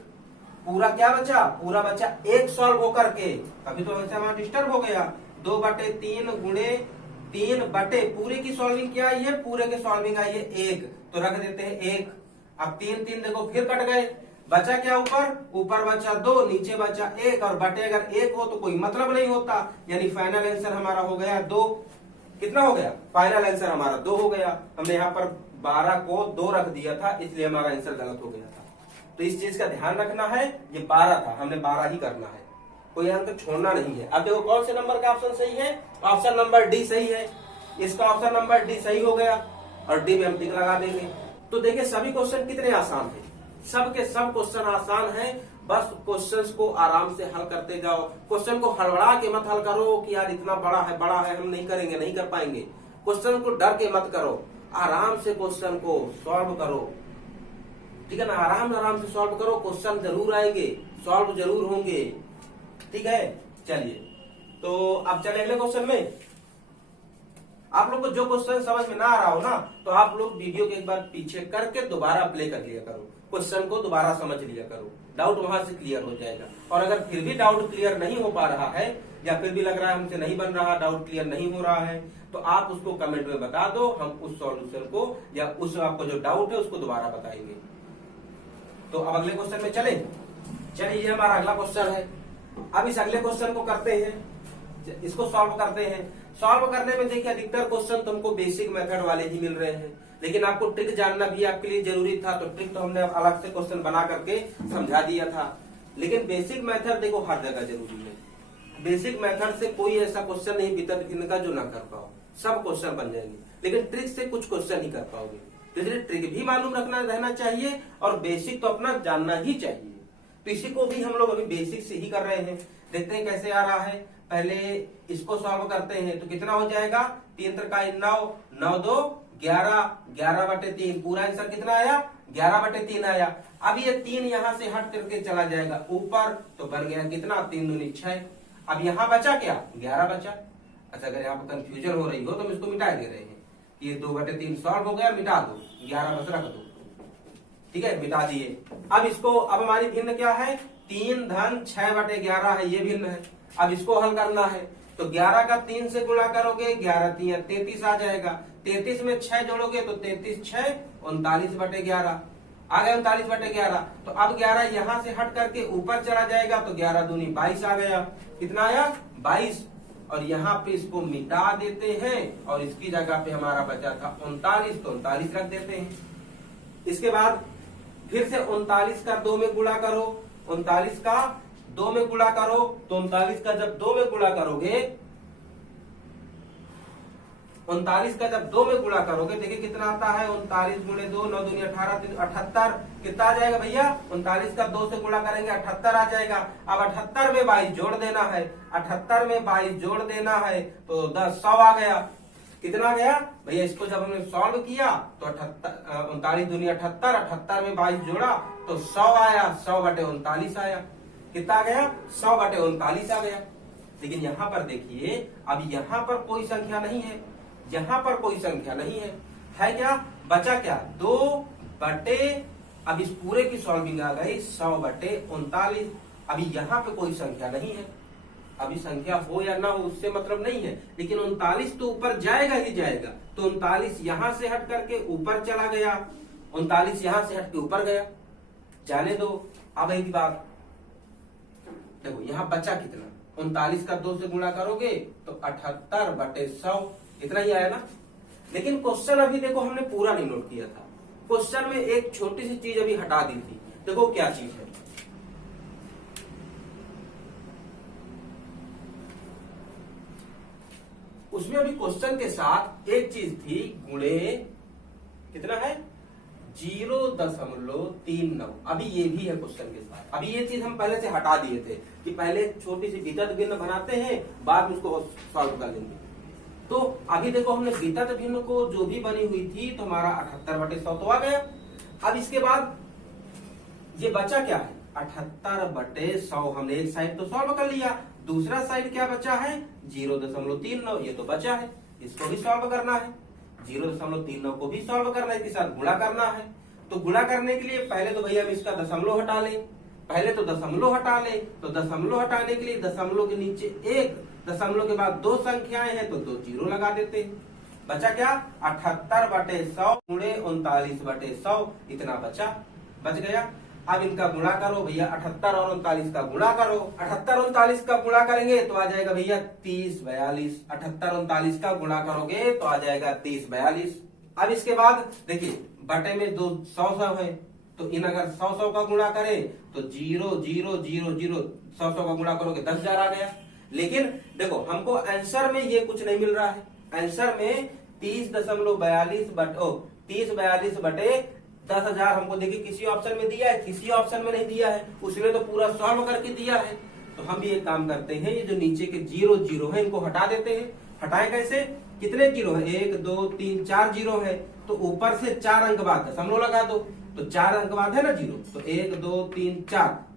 पूरा क्या बचा, पूरा बचा 1 सॉल्व होकर के, अभी तो वैसे हमारा डिस्टर्ब हो गया। 2/3 गुणे 3 बटे पूरे की सॉल्विंग क्या आई है, पूरे की सॉल्विंग आई है 1, तो रख देते हैं 1। अब 3 3 देखो फिर कट गए, बचा क्या, ऊपर बचा 2, नीचे बचा 1, और बटे अगर 1 हो तो कोई मतलब नहीं होता, यानी फाइनल आंसर हमारा हो गया 2। कितना हो गया, फाइनल आंसर हमारा 2 हो गया। हमने यहाँ पर 12 को 2 रख दिया था, इसलिए हमारा आंसर गलत हो गया था। तो इस चीज का ध्यान रखना है, ये 12 था, हमने 12 ही करना है, कोई अंक छोड़ना नहीं है। अब देखो कौन से नंबर का ऑप्शन सही है, ऑप्शन नंबर डी सही है। इसका ऑप्शन नंबर डी सही हो गया और डी में हम टिक लगा देंगे। तो देखिए सभी क्वेश्चन कितने आसान है, सब के सब क्वेश्चन आसान है, बस क्वेश्चंस को आराम से हल करते जाओ। क्वेश्चन को हड़बड़ा के मत हल करो कि यार इतना बड़ा है हम नहीं करेंगे, नहीं कर पाएंगे। क्वेश्चन को डर के मत करो, आराम से क्वेश्चन को सॉल्व करो, ठीक है ना, आराम से सॉल्व करो, क्वेश्चन जरूर आएंगे, सॉल्व जरूर होंगे, ठीक है। चलिए तो अब चले अगले क्वेश्चन में। आप लोग को जो क्वेश्चन समझ में ना आ रहा हो ना, तो आप लोग वीडियो के एक बार पीछे करके दोबारा प्ले कर लिया करो, क्वेश्चन को दोबारा समझ लिया करो, डाउट वहां से क्लियर हो जाएगा। और अगर फिर भी डाउट क्लियर नहीं हो पा रहा है, या फिर भी लग रहा है हमसे नहीं बन रहा, डाउट क्लियर नहीं हो रहा है, तो आप उसको कमेंट में बता दो, हम उस सॉल्यूशन को या उस आपको जो डाउट है उसको दोबारा बताएंगे। तो अब अगले क्वेश्चन में चलिए ये हमारा अगला क्वेश्चन है। अब इस अगले क्वेश्चन को करते हैं, इसको सॉल्व करते हैं। सॉल्व करने में देखिए अधिकतर क्वेश्चन तुमको बेसिक मेथड वाले ही मिल रहे हैं, लेकिन आपको ट्रिक जानना भी आपके लिए जरूरी था, तो ट्रिक तो हमने अलग से क्वेश्चन बना करके समझा दिया था। लेकिन बेसिक मेथड देखो हर जगह जरूरी है। बेसिक मेथड से कोई ऐसा क्वेश्चन नहीं बीता इनका जो ना कर पाओ, सब क्वेश्चन बन जाएंगे, लेकिन ट्रिक से कुछ क्वेश्चन ही कर पाओगे। तो इसलिए ट्रिक भी मालूम रखना रहना चाहिए और बेसिक तो अपना जानना ही चाहिए। तो इसी को भी हम लोग अभी बेसिक से ही कर रहे हैं। देखते हैं कैसे आ रहा है। पहले इसको सॉल्व करते हैं तो कितना हो जाएगा, 3 × 9, 9 2 11, 11/3, पूरा आंसर कितना आया, 11/3 आया। अब ये 3 यहाँ से हट करके चला जाएगा ऊपर, तो बन गया कितना, 3 दूनी 6। अब यहाँ बचा क्या, 11 बचा। अच्छा अगर यहाँ पर कंफ्यूजन हो रही हो तो हम इसको मिटा दे रहे हैं, ये 2/3 सॉल्व हो गया, मिटा दो, 11 बस रख दो, ठीक है, मिटा दिए। अब इसको, अब हमारी भिन्न क्या है, 3 धन 6/11 है, ये भिन्न है। अब इसको हल करना है तो 11 का 3 से गुणा करोगे, 11 3 33 आ जाएगा। 33 में 6 जोड़ोगे तो 33 6 39/11 आ गया, 39/11। तो अब 11 यहाँ से हट करके ऊपर चला जाएगा तो 11 दूनी 22 आ गया। कितना आया? 22। और यहाँ पे इसको मिटा देते हैं और इसकी जगह पे हमारा बचा था 39, तो 39 रख देते हैं। इसके बाद फिर से 39 का 2 में गुणा करो, 39 का 2 में गुणा करो तो 39 का जब 2 में गुणा करोगे, 39 का जब 2 में गुणा करोगे, देखिए कितना आता है, 39 गुणे 2 9 दूनी 18 78 कितना आ जाएगा भैया? 39 का 2 से गुणा करेंगे 78 आ जाएगा। अब 78 में 22 जोड़ देना है, 78 में 22 जोड़ देना है तो 10 100 आ गया। कितना आ गया भैया? इसको जब हमने सॉल्व किया तो 39 दूनी 78, 78 में 22 जोड़ा तो 100 आया, 100/39 आया। कितना आ गया? 100/39 आ गया। लेकिन यहाँ पर देखिए, अब यहाँ पर कोई संख्या नहीं है, यहाँ पर कोई संख्या नहीं है क्या? बचा क्या? 2 बटे, अब इस पूरे की सॉल्विंग आ गई 100/39। अभी यहाँ पे कोई संख्या नहीं है, अभी संख्या हो या ना हो उससे मतलब नहीं है, लेकिन 39 तो ऊपर जाएगा ही जाएगा। तो 39 यहां से हट करके ऊपर चला गया, 39 यहां से हट के ऊपर गया, जाने दो। अब एक बात देखो, यहाँ बचा कितना? 39 का 2 से गुणा करोगे तो 78/100, इतना ही आया ना। लेकिन क्वेश्चन अभी देखो हमने पूरा नहीं नोट किया था। क्वेश्चन में एक छोटी सी चीज अभी हटा दी थी, देखो क्या चीज है। उसमें अभी क्वेश्चन के साथ एक चीज थी, गुणे कितना है? 0.39। अभी ये भी है क्वेश्चन के साथ। अभी ये चीज हम पहले से हटा दिए थे कि पहले छोटी सी वितत भिन्न बनाते हैं, बाद में उसको सॉल्व कर लेंगे। तो अभी देखो हमने वितत भिन्न को जो भी बनी हुई थी तो हमारा 78/100 तो आ गया। अब इसके बाद ये बचा क्या है? 78/100 हमने एक साइड तो सॉल्व कर लिया, दूसरा साइड क्या बचा है? 0.39, ये तो बचा है, इसको भी सॉल्व करना है। 0.39 को भी सॉल्व करना है, इसके साथ गुणा करना है। तो गुणा करने के लिए पहले तो भैया हम इसका दशमलव हटा लें, पहले तो दशमलव हटा ले। तो दशमलव हटाने के लिए दशमलव के नीचे 1, दशमलव के बाद 2 संख्याएं हैं तो 2 जीरो लगा देते हैं। बचा क्या? 78/100 गुणे 39/100, इतना बच गया। अब इनका गुणा करो भैया, 78 और 39 का गुणा करो। 78 39 का गुणा करेंगे तो आ जाएगा भैया 3042। 78 39 का गुणा करोगे तो आ जाएगा 3042। अब इसके बाद देखिए बटे में 2 100 है, तो इन अगर 100 का गुणा करें तो 0 0 0 0 100 का गुणा करोगे 10,000 आ गया। लेकिन देखो हमको आंसर में ये कुछ नहीं मिल रहा है। आंसर में 3042 बटे 10,000 हमको देखिए किसी ऑप्शन में दिया है, किसी ऑप्शन में नहीं दिया है, उसने तो पूरा सॉल्व करके दिया है। तो हम भी एक काम करते हैं, ये जो नीचे के 0 0 है इनको हटा देते हैं। हटाए कैसे? कितने जीरो है? 1 2 3 4 जीरो है, तो ऊपर से 4 अंक बाद दशमलव लगा दो, तो 4 अंक बाद है ना जीरो, तो 1 2 3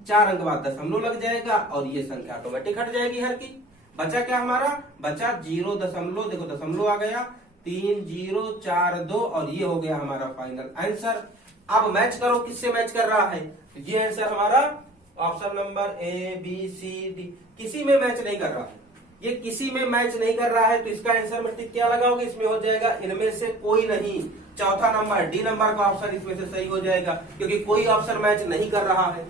4 अंक बाद दशमलव लग जाएगा और ये संख्या ऑटोमेटिक हट जाएगी हर की। बचा क्या हमारा? बचा 0 दशमलव, देखो दशमलव आ गया 3042 और ये हो गया हमारा फाइनल आंसर। अब मैच करो, किससे मैच कर रहा है? ये आंसर हमारा option number A B C D किसी में मैच नहीं कर रहा है। ये किसी में मैच नहीं कर रहा है तो इसका आंसर में टिक क्या लगाओगे? इसमें हो जाएगा इनमें से कोई नहीं। चौथा नंबर डी नंबर का ऑप्शन इसमें से सही हो जाएगा, क्योंकि कोई ऑप्शन मैच नहीं कर रहा है।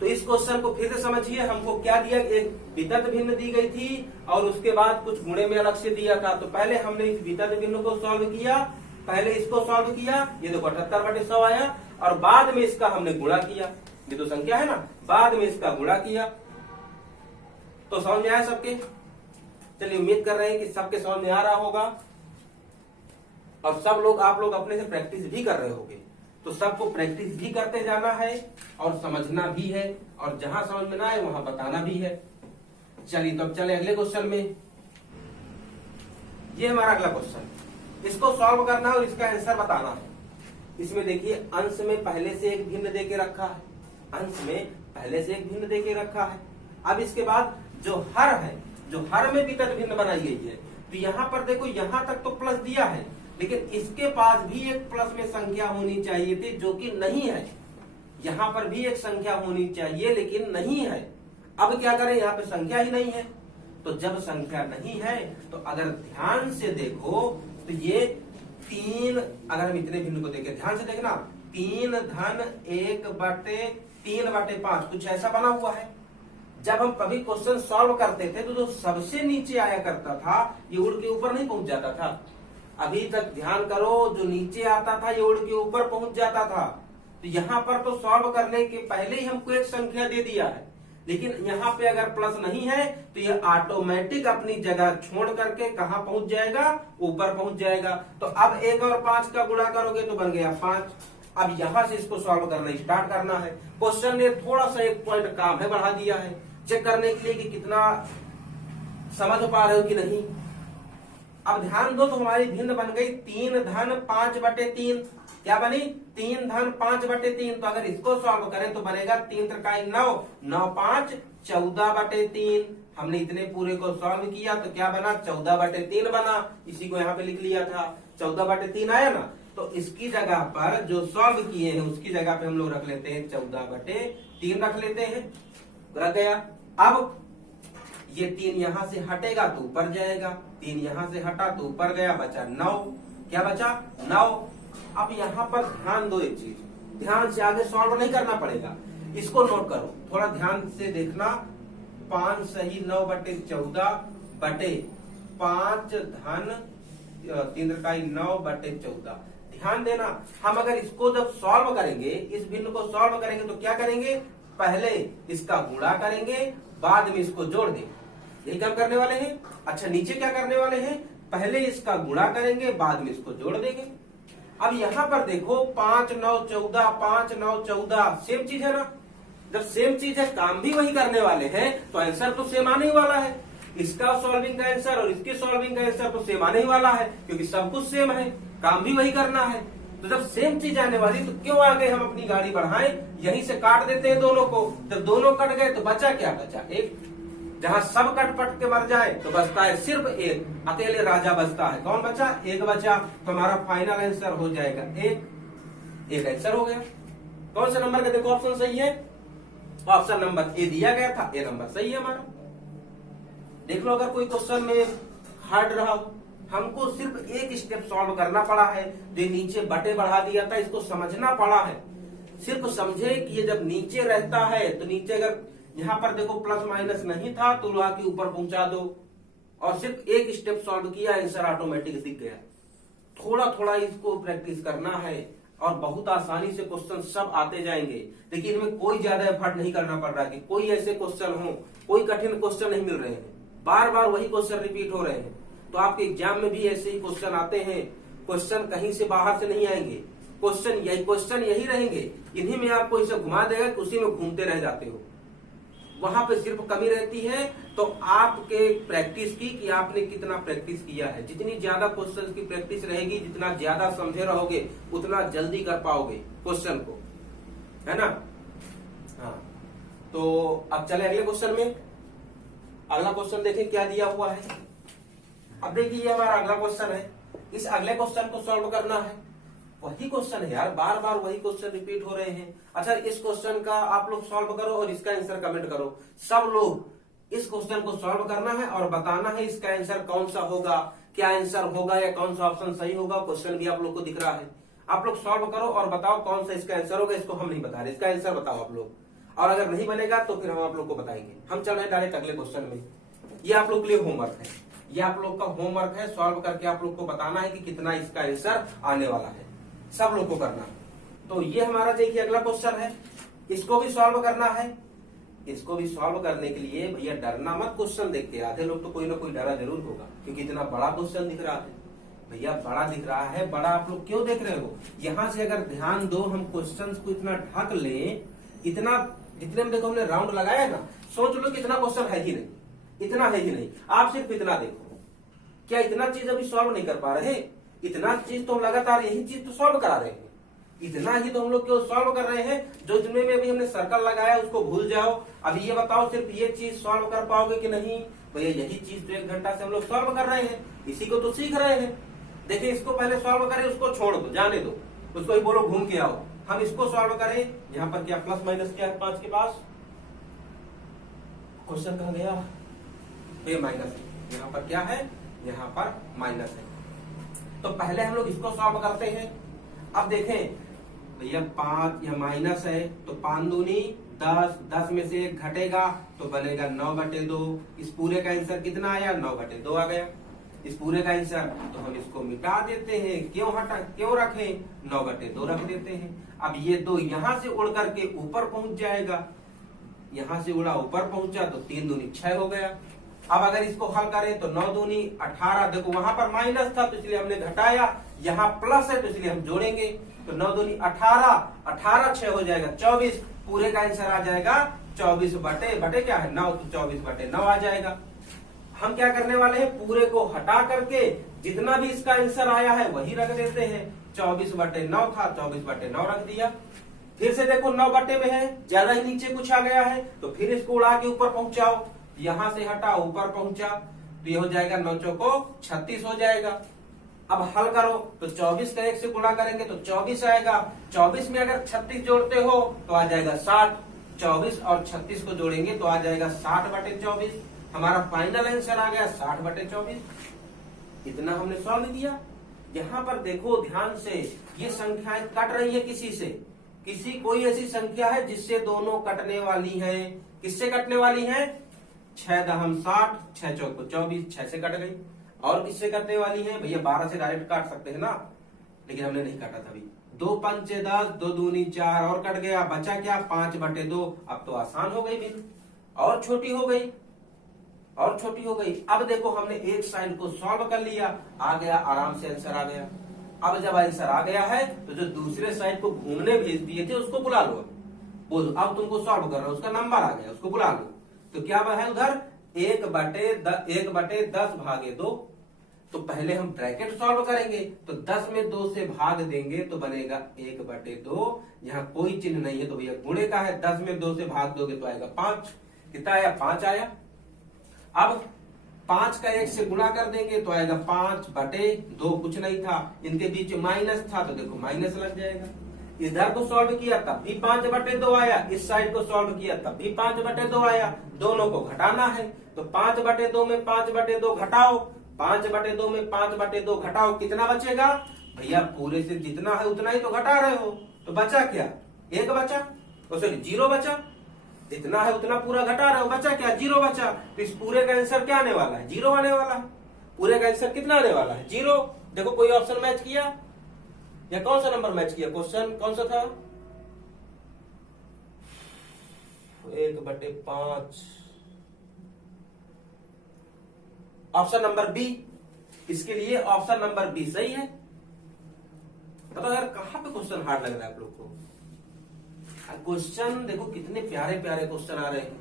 तो इस क्वेश्चन को फिर से समझिए, हमको क्या दिया? एक वितत भिन्न दी गई थी और उसके बाद कुछ गुणे में अलग से दिया था। तो पहले हमने इस वितत भिन्न को सॉल्व किया, पहले इसको सॉल्व किया, ये देखो 78/100 आया, और बाद में इसका हमने गुणा किया, ये तो संख्या है ना, बाद में इसका गुणा किया। तो समझ में आया सबके? चलिए उम्मीद कर रहे हैं कि सबके समझ में आ रहा होगा और सब लोग आप लोग अपने से प्रैक्टिस भी कर रहे होंगे। तो सबको प्रैक्टिस भी करते जाना है और समझना भी है, और जहां समझ में ना आए वहां बताना भी है। चलिए तो अब चले अगले क्वेश्चन में। ये हमारा अगला क्वेश्चन, इसको सॉल्व करना है और इसका आंसर बताना है। इसमें देखिए अंश में पहले से एक भिन्न देके रखा है, अंश में पहले से एक भिन्न देके रखा है। अब इसके बाद जो हर है, जो हर में वितत भिन्न बनाई गई है, तो यहाँ पर देखो यहाँ तक तो प्लस दिया है, लेकिन इसके पास भी एक प्लस में संख्या होनी चाहिए थी जो कि नहीं है। यहाँ पर भी एक संख्या होनी चाहिए लेकिन नहीं है। अब क्या करें, यहाँ पे संख्या ही नहीं है। तो जब संख्या नहीं है तो अगर ध्यान से देखो तो ये 3, अगर हम इतने भिन्न को देखें, ध्यान से देखना, 3 धन 1/3/5 कुछ ऐसा बना हुआ है। जब हम कभी क्वेश्चन सॉल्व करते थे तो जो सबसे नीचे आया करता था ये उड़ के ऊपर नहीं पहुंच जाता था। अभी तक ध्यान करो, जो नीचे आता था ये उड़ के ऊपर पहुंच जाता था। तो यहाँ पर तो सॉल्व करने के पहले ही हमको एक संख्या दे दिया है, लेकिन यहाँ पे अगर प्लस नहीं है तो ये ऑटोमेटिक अपनी जगह छोड़ करके कहाँ पहुंच जाएगा, ऊपर पहुंच जाएगा। तो अब 1 और 5 का गुणा करोगे तो बन गया 5। अब यहां से इसको सॉल्व करना स्टार्ट करना है। क्वेश्चन ने थोड़ा सा 1 पॉइंट काम है बढ़ा दिया है, चेक करने के लिए कि कितना समझ पा रहे हो कि नहीं। अब ध्यान दो तो हमारी भिन्न बन गई 3 धन 5/3। क्या बनी, 3 धन 5/3। तो अगर इसको सॉल्व करें तो बनेगा 3 त्रिकाई 9, 9 5 14/3। हमने इतने पूरे को सॉल्व किया तो क्या बना, 14/3 बना। इसी को यहाँ पे लिख लिया था, 14/3 आया ना। तो इसकी जगह पर जो सॉल्व किए हैं उसकी जगह पे हम लोग रख लेते हैं 14/3 रख लेते हैं, रख गया। अब ये 3 यहां से हटेगा तो ऊपर जाएगा, 3 यहां से हटा तो ऊपर गया, बचा 9। क्या बचा, 9। अब यहाँ पर ध्यान दो, एक चीज ध्यान से, आगे सॉल्व नहीं करना पड़ेगा, इसको नोट करो, थोड़ा ध्यान से देखना। 5 सही 9/14/5 धन 3 त्रिकाई 9/14। ध्यान देना, हम अगर इसको जब सॉल्व करेंगे, इस भिन्न को सॉल्व करेंगे तो क्या करेंगे, पहले इसका गुणा करेंगे, बाद में इसको जोड़ देंगे। यही काम करने वाले हैं। अच्छा, नीचे क्या करने वाले हैं, पहले इसका गुणा करेंगे, बाद में इसको जोड़ देंगे। अब यहाँ पर देखो 5 9 14, 5 9 14 सेम चीज है ना। जब सेम चीज है, काम भी वही करने वाले हैं, तो आंसर तो सेम आने ही वाला है। इसका सॉल्विंग का आंसर और इसके सॉल्विंग का आंसर तो सेम आने ही वाला है, क्योंकि सब कुछ सेम है, काम भी वही करना है। तो जब सेम चीज आने वाली तो क्यों आगे हम अपनी गाड़ी बढ़ाएं, यहीं से काट देते हैं दोनों को। जब दोनों कट गए तो बचा क्या, बचा 1। जहां सब कट पट के मर जाए तो बचता है सिर्फ 1, अकेले राजा बचता है। कौन बचा, 1 बचा। तो हमारा फाइनल आंसर हो जाएगा 1 आंसर हो गया। कौन से नंबर का देखो ऑप्शन सही है, ऑप्शन नंबर ए दिया गया था, ए नंबर सही है हमारा। देख लो, अगर कोई क्वेश्चन में हार्ड रहा हो, हमको सिर्फ एक स्टेप सॉल्व करना पड़ा है। जो नीचे बटे बढ़ा दिया था, इसको समझना पड़ा है। सिर्फ समझे कि ये जब नीचे रहता है तो नीचे अगर यहाँ पर देखो प्लस माइनस नहीं था तो ला के ऊपर पहुंचा दो, और सिर्फ एक स्टेप सॉल्व किया, आंसर ऑटोमेटिक दिख गया। थोड़ा थोड़ा इसको प्रैक्टिस करना है और बहुत आसानी से क्वेश्चन सब आते जाएंगे। देखिए, इनमें कोई ज्यादा एफर्ट नहीं करना पड़ रहा कि कोई ऐसे क्वेश्चन हो, कोई कठिन क्वेश्चन नहीं मिल रहे हैं, बार बार वही क्वेश्चन रिपीट हो रहे हैं। तो आपके एग्जाम में भी ऐसे ही क्वेश्चन आते हैं। क्वेश्चन कहीं से बाहर से नहीं आएंगे, क्वेश्चन यही रहेंगे। इन्हीं में आपको इसे घुमा देगा कि उसी में घूमते रह जाते हो। वहां पे सिर्फ कमी रहती है तो आपके प्रैक्टिस की, कि आपने कितना प्रैक्टिस किया है। जितनी ज्यादा क्वेश्चन की प्रैक्टिस रहेगी, जितना ज्यादा समझे रहोगे, उतना जल्दी कर पाओगे क्वेश्चन को, है ना। हाँ, तो अब चले अगले क्वेश्चन में। अगला क्वेश्चन देखें क्या दिया हुआ है। अब देखिए, ये हमारा अगला क्वेश्चन है। इस अगले क्वेश्चन को सॉल्व करना है। वही क्वेश्चन है यार, बार बार वही क्वेश्चन रिपीट हो रहे हैं। अच्छा, इस क्वेश्चन का आप लोग सॉल्व करो और इसका आंसर कमेंट करो। सब लोग इस क्वेश्चन को सॉल्व करना है और बताना है इसका आंसर कौन सा होगा, क्या आंसर होगा या कौन सा ऑप्शन सही होगा। क्वेश्चन भी आप लोग को दिख रहा है, आप लोग सॉल्व करो और बताओ कौन सा इसका आंसर होगा। इसको हम नहीं बता रहे, इसका आंसर बताओ आप लोग, और अगर नहीं बनेगा तो फिर हम आप लोग को बताएंगे। हम चल रहे डायरेक्ट अगले क्वेश्चन में। ये आप लोग के लिए होमवर्क है, ये आप लोग का होमवर्क है। सॉल्व करके आप लोग को बताना है कि कितना इसका आंसर आने वाला है, सब लोग को करना है। तो ये हमारा देखिए अगला क्वेश्चन है, इसको भी सॉल्व करना है। इसको भी सॉल्व करने के लिए भैया डरना मत। क्वेश्चन देखते, आधे लोग तो कोई ना कोई डरा जरूर होगा, क्योंकि इतना बड़ा क्वेश्चन दिख रहा है। भैया बड़ा दिख रहा है, बड़ा आप लोग क्यों देख रहे हो। यहाँ से अगर ध्यान दो, हम क्वेश्चन को इतना ढक लें, इतना जितने में देखो हमने राउंड लगाया ना, सोच लो कि इतना क्वेश्चन है ही नहीं, इतना है ही नहीं। आप सिर्फ इतना देखो, क्या इतना चीज अभी सॉल्व नहीं कर पा रहे। इतना चीज तो हम लगातार यही चीज तो सॉल्व करा रहे हैं, इतना ही तो हम लोग क्यों सॉल्व कर रहे हैं। जो जिनमें अभी हमने सर्कल लगाया उसको भूल जाओ। अभी ये बताओ सिर्फ ये चीज सॉल्व कर पाओगे कि नहीं। भैया यही चीज तो 1 घंटा से हम लोग सॉल्व कर रहे हैं, इसी को तो सीख रहे हैं। देखिए, इसको पहले सॉल्व करें, उसको छोड़ दो, जाने दो, उसको ही बोलो घूम के आओ। हम इसको सॉल्व करें, यहाँ पर क्या प्लस माइनस क्या है 5 के पास, क्वेश्चन कहाँ गया, ये माइनस है, यहाँ पर क्या है, यहाँ पर माइनस है। तो पहले हम लोग इसको सॉल्व करते हैं। अब देखें भैया 5 यह माइनस है, तो 5 दूनी 10, 10 में से 1 घटेगा तो बनेगा 9/2। इस पूरे का आंसर कितना आया, 9/2 आ गया इस पूरे का आंसर। तो हम इसको मिटा देते हैं, क्यों रखें, 9/2 रख देते हैं। अब ये 2 यहां से उड़ करके ऊपर पहुंच जाएगा, यहां से उड़ा ऊपर पहुंचा तो 3 दूनी 6 हो गया। अब अगर इसको हल करें तो 9 दूनी 18, देखो वहां पर माइनस था तो इसलिए हमने घटाया, यहाँ प्लस है तो इसलिए हम जोड़ेंगे। तो 9 दूनी 18, 18 6 हो जाएगा 24, पूरे का आंसर आ जाएगा 24 बटे क्या है 9, तो 24/9 आ जाएगा। हम क्या करने वाले हैं, पूरे को हटा करके जितना भी इसका आंसर आया है वही रख देते हैं। 24/9 था, 24/9 रख दिया। फिर से देखो 9 में है, ज्यादा ही नीचे कुछ आ गया है तो फिर इसको उड़ा के ऊपर पहुंचाओ, यहां से हटा ऊपर पहुंचा तो ये हो जाएगा 9 चौको 36 हो जाएगा। अब हल करो तो 24 का 1 से गुणा करेंगे तो 24 आएगा। 24 में अगर 36 जोड़ते हो तो आ जाएगा 60, 24 और 36 को जोड़ेंगे तो आ जाएगा 60/24। हमारा फाइनल आंसर आ गया 60/24। इतना हमने सॉल्व किया। यहाँ पर देखो ध्यान से, ये संख्याएं कट रही है किसी से, किसी कोई ऐसी संख्या है जिससे दोनों कटने वाली है। किससे कटने वाली है, 6 दहम 60, 6 चौको 24, 6 से कट गई। और किससे कटने वाली है भैया, 12 से डायरेक्ट काट सकते हैं ना, लेकिन हमने नहीं काटा था अभी। 2 पंचे 10, 2 दूनी 4 और कट गया, बचा क्या 5/2। अब तो आसान हो गई बिन, और छोटी हो गई, और छोटी हो गई। अब देखो हमने एक साइड को सॉल्व कर लिया, आ गया आराम से आंसर आ गया। अब जब आंसर आ गया है तो जो दूसरे साइड को घूमने भेज दिए थे उसको बुला लो, बोलो अब तुमको सॉल्व कर रहा हो, उसका नंबर आ गया, उसको बुला लो। तो क्या है उधर 1/10/2। तो पहले हम ब्रैकेट सॉल्व करेंगे, तो 10 में 2 से भाग देंगे तो बनेगा 1/2। यहाँ कोई चिन्ह नहीं है तो भैया गुणे का है, 10 में 2 से भाग दोगे तो आएगा 5। कितना आया, 5 आया। अब 5 का 1 से गुणा कर देंगे तो आएगा 5/2, कुछ नहीं था, इनके बीच माइनस था तो देखो माइनस लग जाएगा। इधर को सॉल्व किया तब भी 5/2 आया, इस साइड को सॉल्व किया तब भी 5/2 आया। दोनों को घटाना है तो 5/2 में 5/2 घटाओ, 5/2 में 5/2 घटाओ, कितना बचेगा भैया, पूरे से जितना है उतना ही तो घटा रहे हो, तो बचा क्या, 1 बचा, सॉरी 0 बचा। जितना है उतना पूरा घटा रहे हो, बचा क्या, 0 बचा। तो इस पूरे का आंसर क्या आने वाला है, 0 आने वाला है। पूरे का आंसर कितना आने वाला है, 0। देखो कोई ऑप्शन मैच किया या कौन सा नंबर मैच किया, क्वेश्चन कौन सा था, 1/5, ऑप्शन नंबर बी। इसके लिए ऑप्शन नंबर बी सही है। बताओ यार कहां पे क्वेश्चन हार्ड लग रहा है आप लोग को। क्वेश्चन देखो कितने प्यारे प्यारे क्वेश्चन आ रहे हैं,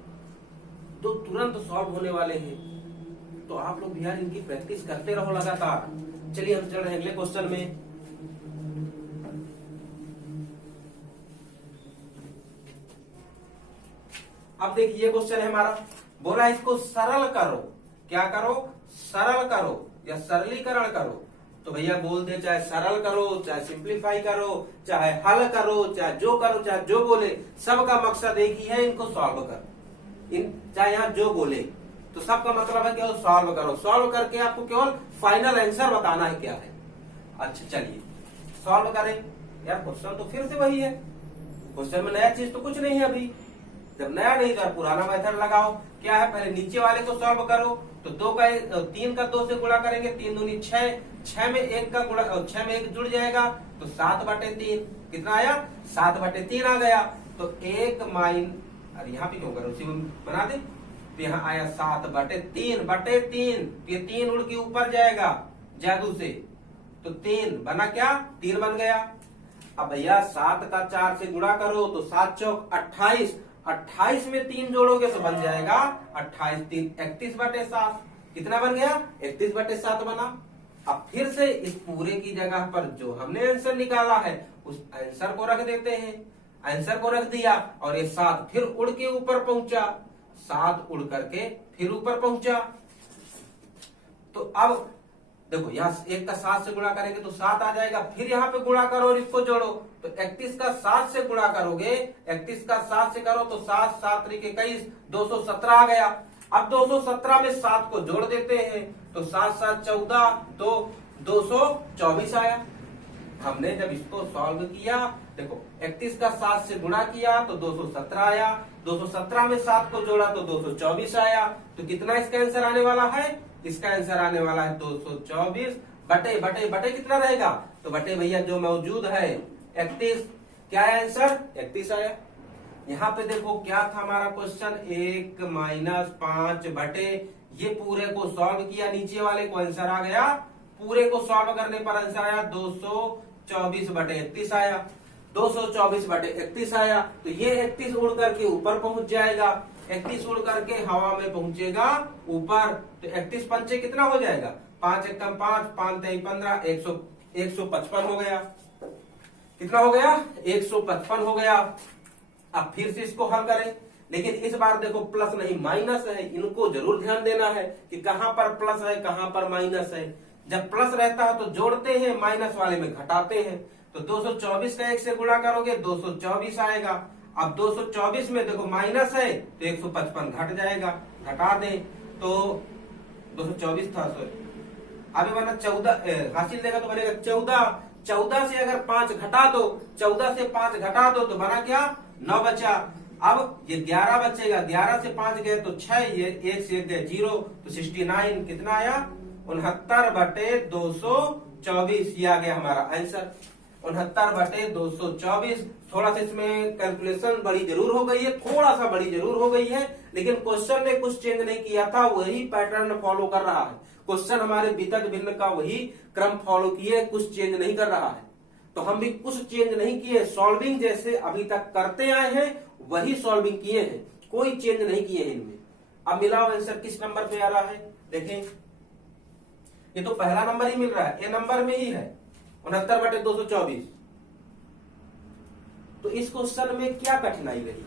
तो तुरंत सॉल्व होने वाले हैं। तो आप लोग भी यार इनकी प्रैक्टिस करते रहो लगातार। चलिए हम चल रहे हैं अगले क्वेश्चन में। अब देखिए क्वेश्चन है हमारा, बोला इसको सरल करो, क्या करो, सरल करो या सरलीकरण करो। तो भैया बोल दे, चाहे सरल करो, चाहे सिंप्लीफाई करो, चाहे हल करो, चाहे जो करो, चाहे जो बोले, सबका मकसद एक ही है, इनको सॉल्व कर। चाहे यहाँ जो बोले तो सबका मतलब है कि सॉल्व करो, सॉल्व करके आपको केवल फाइनल आंसर बताना है क्या है। अच्छा चलिए सॉल्व करें। यार क्वेश्चन तो फिर से वही है, क्वेश्चन में नया चीज तो कुछ नहीं है अभी। जब नया नहीं तो पुराना मेथड लगाओ। क्या है, पहले नीचे वाले को सॉल्व करो, तो 3 का 2 से गुणा करेंगे, 3 दूनी 6, 6 में 1 का गुणा, 6 में 1 जुड़ जाएगा तो 7/3। कितना आया, 7/3 आ गया। तो 1 माइन, अरे यहाँ पे क्यों करो, उसी में बना दे। तो यहाँ आया 7/3। ये 3 उड़ के ऊपर जाएगा जादू से, तो 3 बना क्या, 3 बन गया। अब भैया 7 का 4 से गुणा करो तो 7 चौक 28, 28 में 3 जोड़ोगे तो बन जाएगा 28 3 31/7। कितना बन गया, 31/7 बना। अब फिर से इस पूरे की जगह पर जो हमने आंसर निकाला है उस आंसर को रख देते हैं। आंसर को रख दिया और ये 7 फिर उड़ के ऊपर पहुंचा, 7 उड़ करके फिर ऊपर पहुंचा। तो अब देखो यहाँ 1 का 7 से गुणा करेंगे तो 7 आ जाएगा, फिर यहाँ पे गुणा करो और इसको जोड़ो तो 31 का 7 से गुणा करोगे, 31 का 7 से करो तो 7 7 3 21 217 आ गया। अब 217 में 7 को जोड़ देते हैं तो 7 7 14 तो 224 आया। हमने जब इसको सॉल्व किया, देखो 31 का 7 से गुणा किया तो 217 आया, 217 में 7 को जोड़ा तो 224 आया। तो कितना इसका आंसर आने वाला है? इसका आंसर आने वाला है 224 बटे बटे बटे कितना रहेगा? तो बटे भैया जो मौजूद है 31, क्या है आंसर? 31 आया। यहाँ पे देखो क्या था हमारा क्वेश्चन, 1 - 5 बटे, ये पूरे को सॉल्व किया, नीचे वाले को आंसर आ गया, पूरे को सॉल्व करने पर आंसर आया 224 बटे 31 आया। 224 बटे 31 आया तो ये 31 उड़ करके ऊपर पहुंच जाएगा, 31 उड़ करके हवा में पहुंचेगा ऊपर। तो 31 पंचे कितना हो जाएगा? 5 एकम 5, 5 3 15, 155 हो गया। कितना हो गया? 155 हो गया। अब फिर से इसको हल करें, लेकिन इस बार देखो प्लस नहीं माइनस है, इनको जरूर ध्यान देना है कि कहां पर प्लस है कहां पर माइनस है। जब प्लस रहता है तो जोड़ते हैं, माइनस वाले में घटाते हैं। तो 224 का 1 से गुणा करोगे 224 आएगा। अब 224 में देखो माइनस है तो 155 घट जाएगा, घटा दें तो 224 था, अभी बना 14, हासिल देगा तो बनेगा 14। 14 से अगर 5 घटा दो, 14 से 5 घटा दो तो बना क्या? 9 बचा। अब ये 11 बचेगा, 11 से 5 गए तो 6, ये 1 से 1 गए 0, तो 69 कितना आया? 69 बटे 224, ये आ गया हमारा आंसर 69 बटे 224। थोड़ा सा इसमें कैलकुलेशन बड़ी जरूर हो गई है, थोड़ा सा बड़ी जरूर हो गई है, लेकिन क्वेश्चन ने कुछ चेंज नहीं किया था, वही पैटर्न फॉलो कर रहा है। क्वेश्चन हमारे वितत भिन्न का वही क्रम फॉलो किए, कुछ चेंज नहीं कर रहा है। तो हम भी कुछ चेंज नहीं किए, सॉल्विंग जैसे अभी तक करते आए हैं वही सॉल्विंग किए हैं, कोई चेंज नहीं किए हैं इनमें। अब मिलाओ आंसर किस नंबर पे आ रहा है? देखें, ये तो पहला नंबर ही मिल रहा है, ये नंबर में ही है 69 बटे 224। तो इस क्वेश्चन में क्या कठिनाई रही,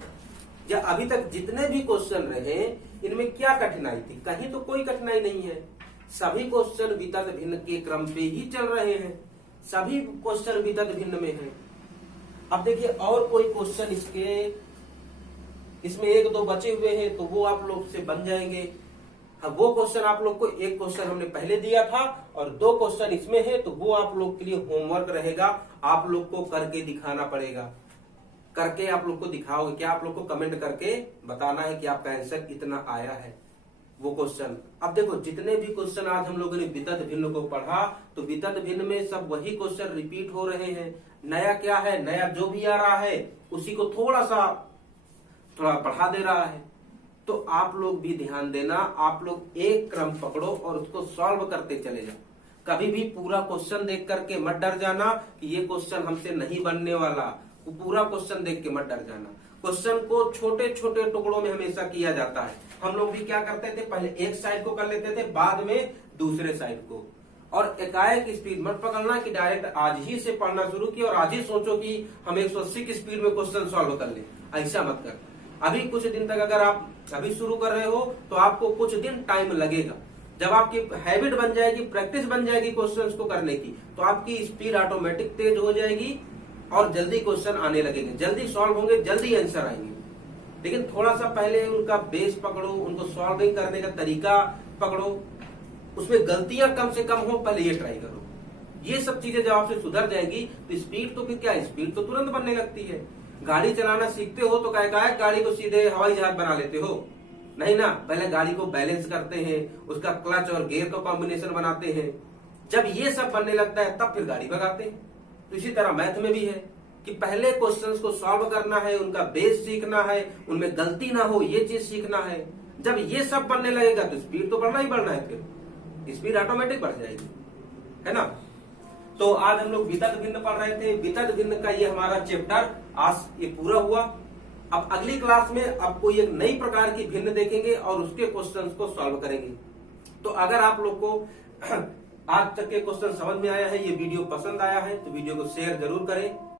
या अभी तक जितने भी क्वेश्चन रहे इनमें क्या कठिनाई थी? कहीं तो कोई कठिनाई नहीं है, सभी क्वेश्चन वितत भिन्न के क्रम पे ही चल रहे हैं, सभी क्वेश्चन वितत भिन्न में है। अब देखिए और कोई क्वेश्चन इसमें 1 2 बचे हुए हैं तो वो आप लोग से बन जाएंगे। हाँ, वो क्वेश्चन आप लोग को, एक क्वेश्चन हमने पहले दिया था और 2 क्वेश्चन इसमें है, तो वो आप लोग के लिए होमवर्क रहेगा, आप लोग को करके दिखाना पड़ेगा। करके आप लोग को दिखाओगे क्या? आप लोग को कमेंट करके बताना है कि आपका आंसर इतना आया है वो क्वेश्चन। अब देखो जितने भी क्वेश्चन आज हम लोगों ने वितत भिन्न को पढ़ा, तो वितत भिन्न में सब वही क्वेश्चन रिपीट हो रहे हैं। नया क्या है? नया जो भी आ रहा है उसी को थोड़ा पढ़ा दे रहा है। तो आप लोग भी ध्यान देना, आप लोग एक क्रम पकड़ो और उसको सॉल्व करते चले जाओ। कभी भी पूरा क्वेश्चन देख करके मत डर जाना कि ये क्वेश्चन हमसे नहीं बनने वाला, वो पूरा क्वेश्चन देख के मत डर जाना। क्वेश्चन को छोटे छोटे टुकड़ों में हमेशा किया जाता है। हम लोग भी क्या करते थे, पहले एक साइड को कर लेते थे, बाद में दूसरे साइड को। और एकाएक स्पीड मत पकड़ना कि डायरेक्ट आज ही से पढ़ना शुरू किया और आज ही सोचो कि हम 180 की स्पीड में क्वेश्चन सॉल्व कर ले, ऐसा मत कर। अभी कुछ दिन तक अगर आप अभी शुरू कर रहे हो तो आपको कुछ दिन टाइम लगेगा। जब आपकी हैबिट बन जाएगी, प्रैक्टिस बन जाएगी क्वेश्चंस को करने की, तो आपकी स्पीड ऑटोमेटिक तेज हो जाएगी और जल्दी क्वेश्चन आने लगेंगे, जल्दी सॉल्व होंगे, जल्दी आंसर आएंगे। लेकिन थोड़ा सा पहले उनका बेस पकड़ो, उनको सॉल्विंग करने का तरीका पकड़ो, उसमें गलतियां कम से कम हो, पहले ये ट्राई करो। ये सब चीजें जब आपसे सुधर जाएगी तो स्पीड तो फिर क्या, स्पीड तो तुरंत बनने लगती है। गाड़ी चलाना सीखते हो तो क्या गाड़ी को सीधे हवाई जहाज बना लेते हो? नहीं ना, पहले गाड़ी को बैलेंस करते हैं, उसका क्लच और गियर का कॉम्बिनेशन बनाते हैं। जब ये सब बनने लगता है तब फिर गाड़ी भगाते हैं। तो इसी तरह मैथ में भी है कि पहले क्वेश्चंस को सॉल्व करना है, उनका बेस सीखना है, उनमें गलती ना हो ये चीज सीखना है। जब ये सब बनने लगेगा तो स्पीड तो बढ़ना ही बढ़ना है, फिर स्पीड ऑटोमेटिक बढ़ जाएगी, है ना। तो आज हम लोग वितत भिन्न पढ़ रहे थे। वितत भिन्न का ये हमारा चैप्टर आज ये पूरा हुआ। अब अगली क्लास में आपको एक नई प्रकार की भिन्न देखेंगे और उसके क्वेश्चंस को सॉल्व करेंगे। तो अगर आप लोग को आज तक के क्वेश्चन समझ में आया है, ये वीडियो पसंद आया है, तो वीडियो को शेयर जरूर करें।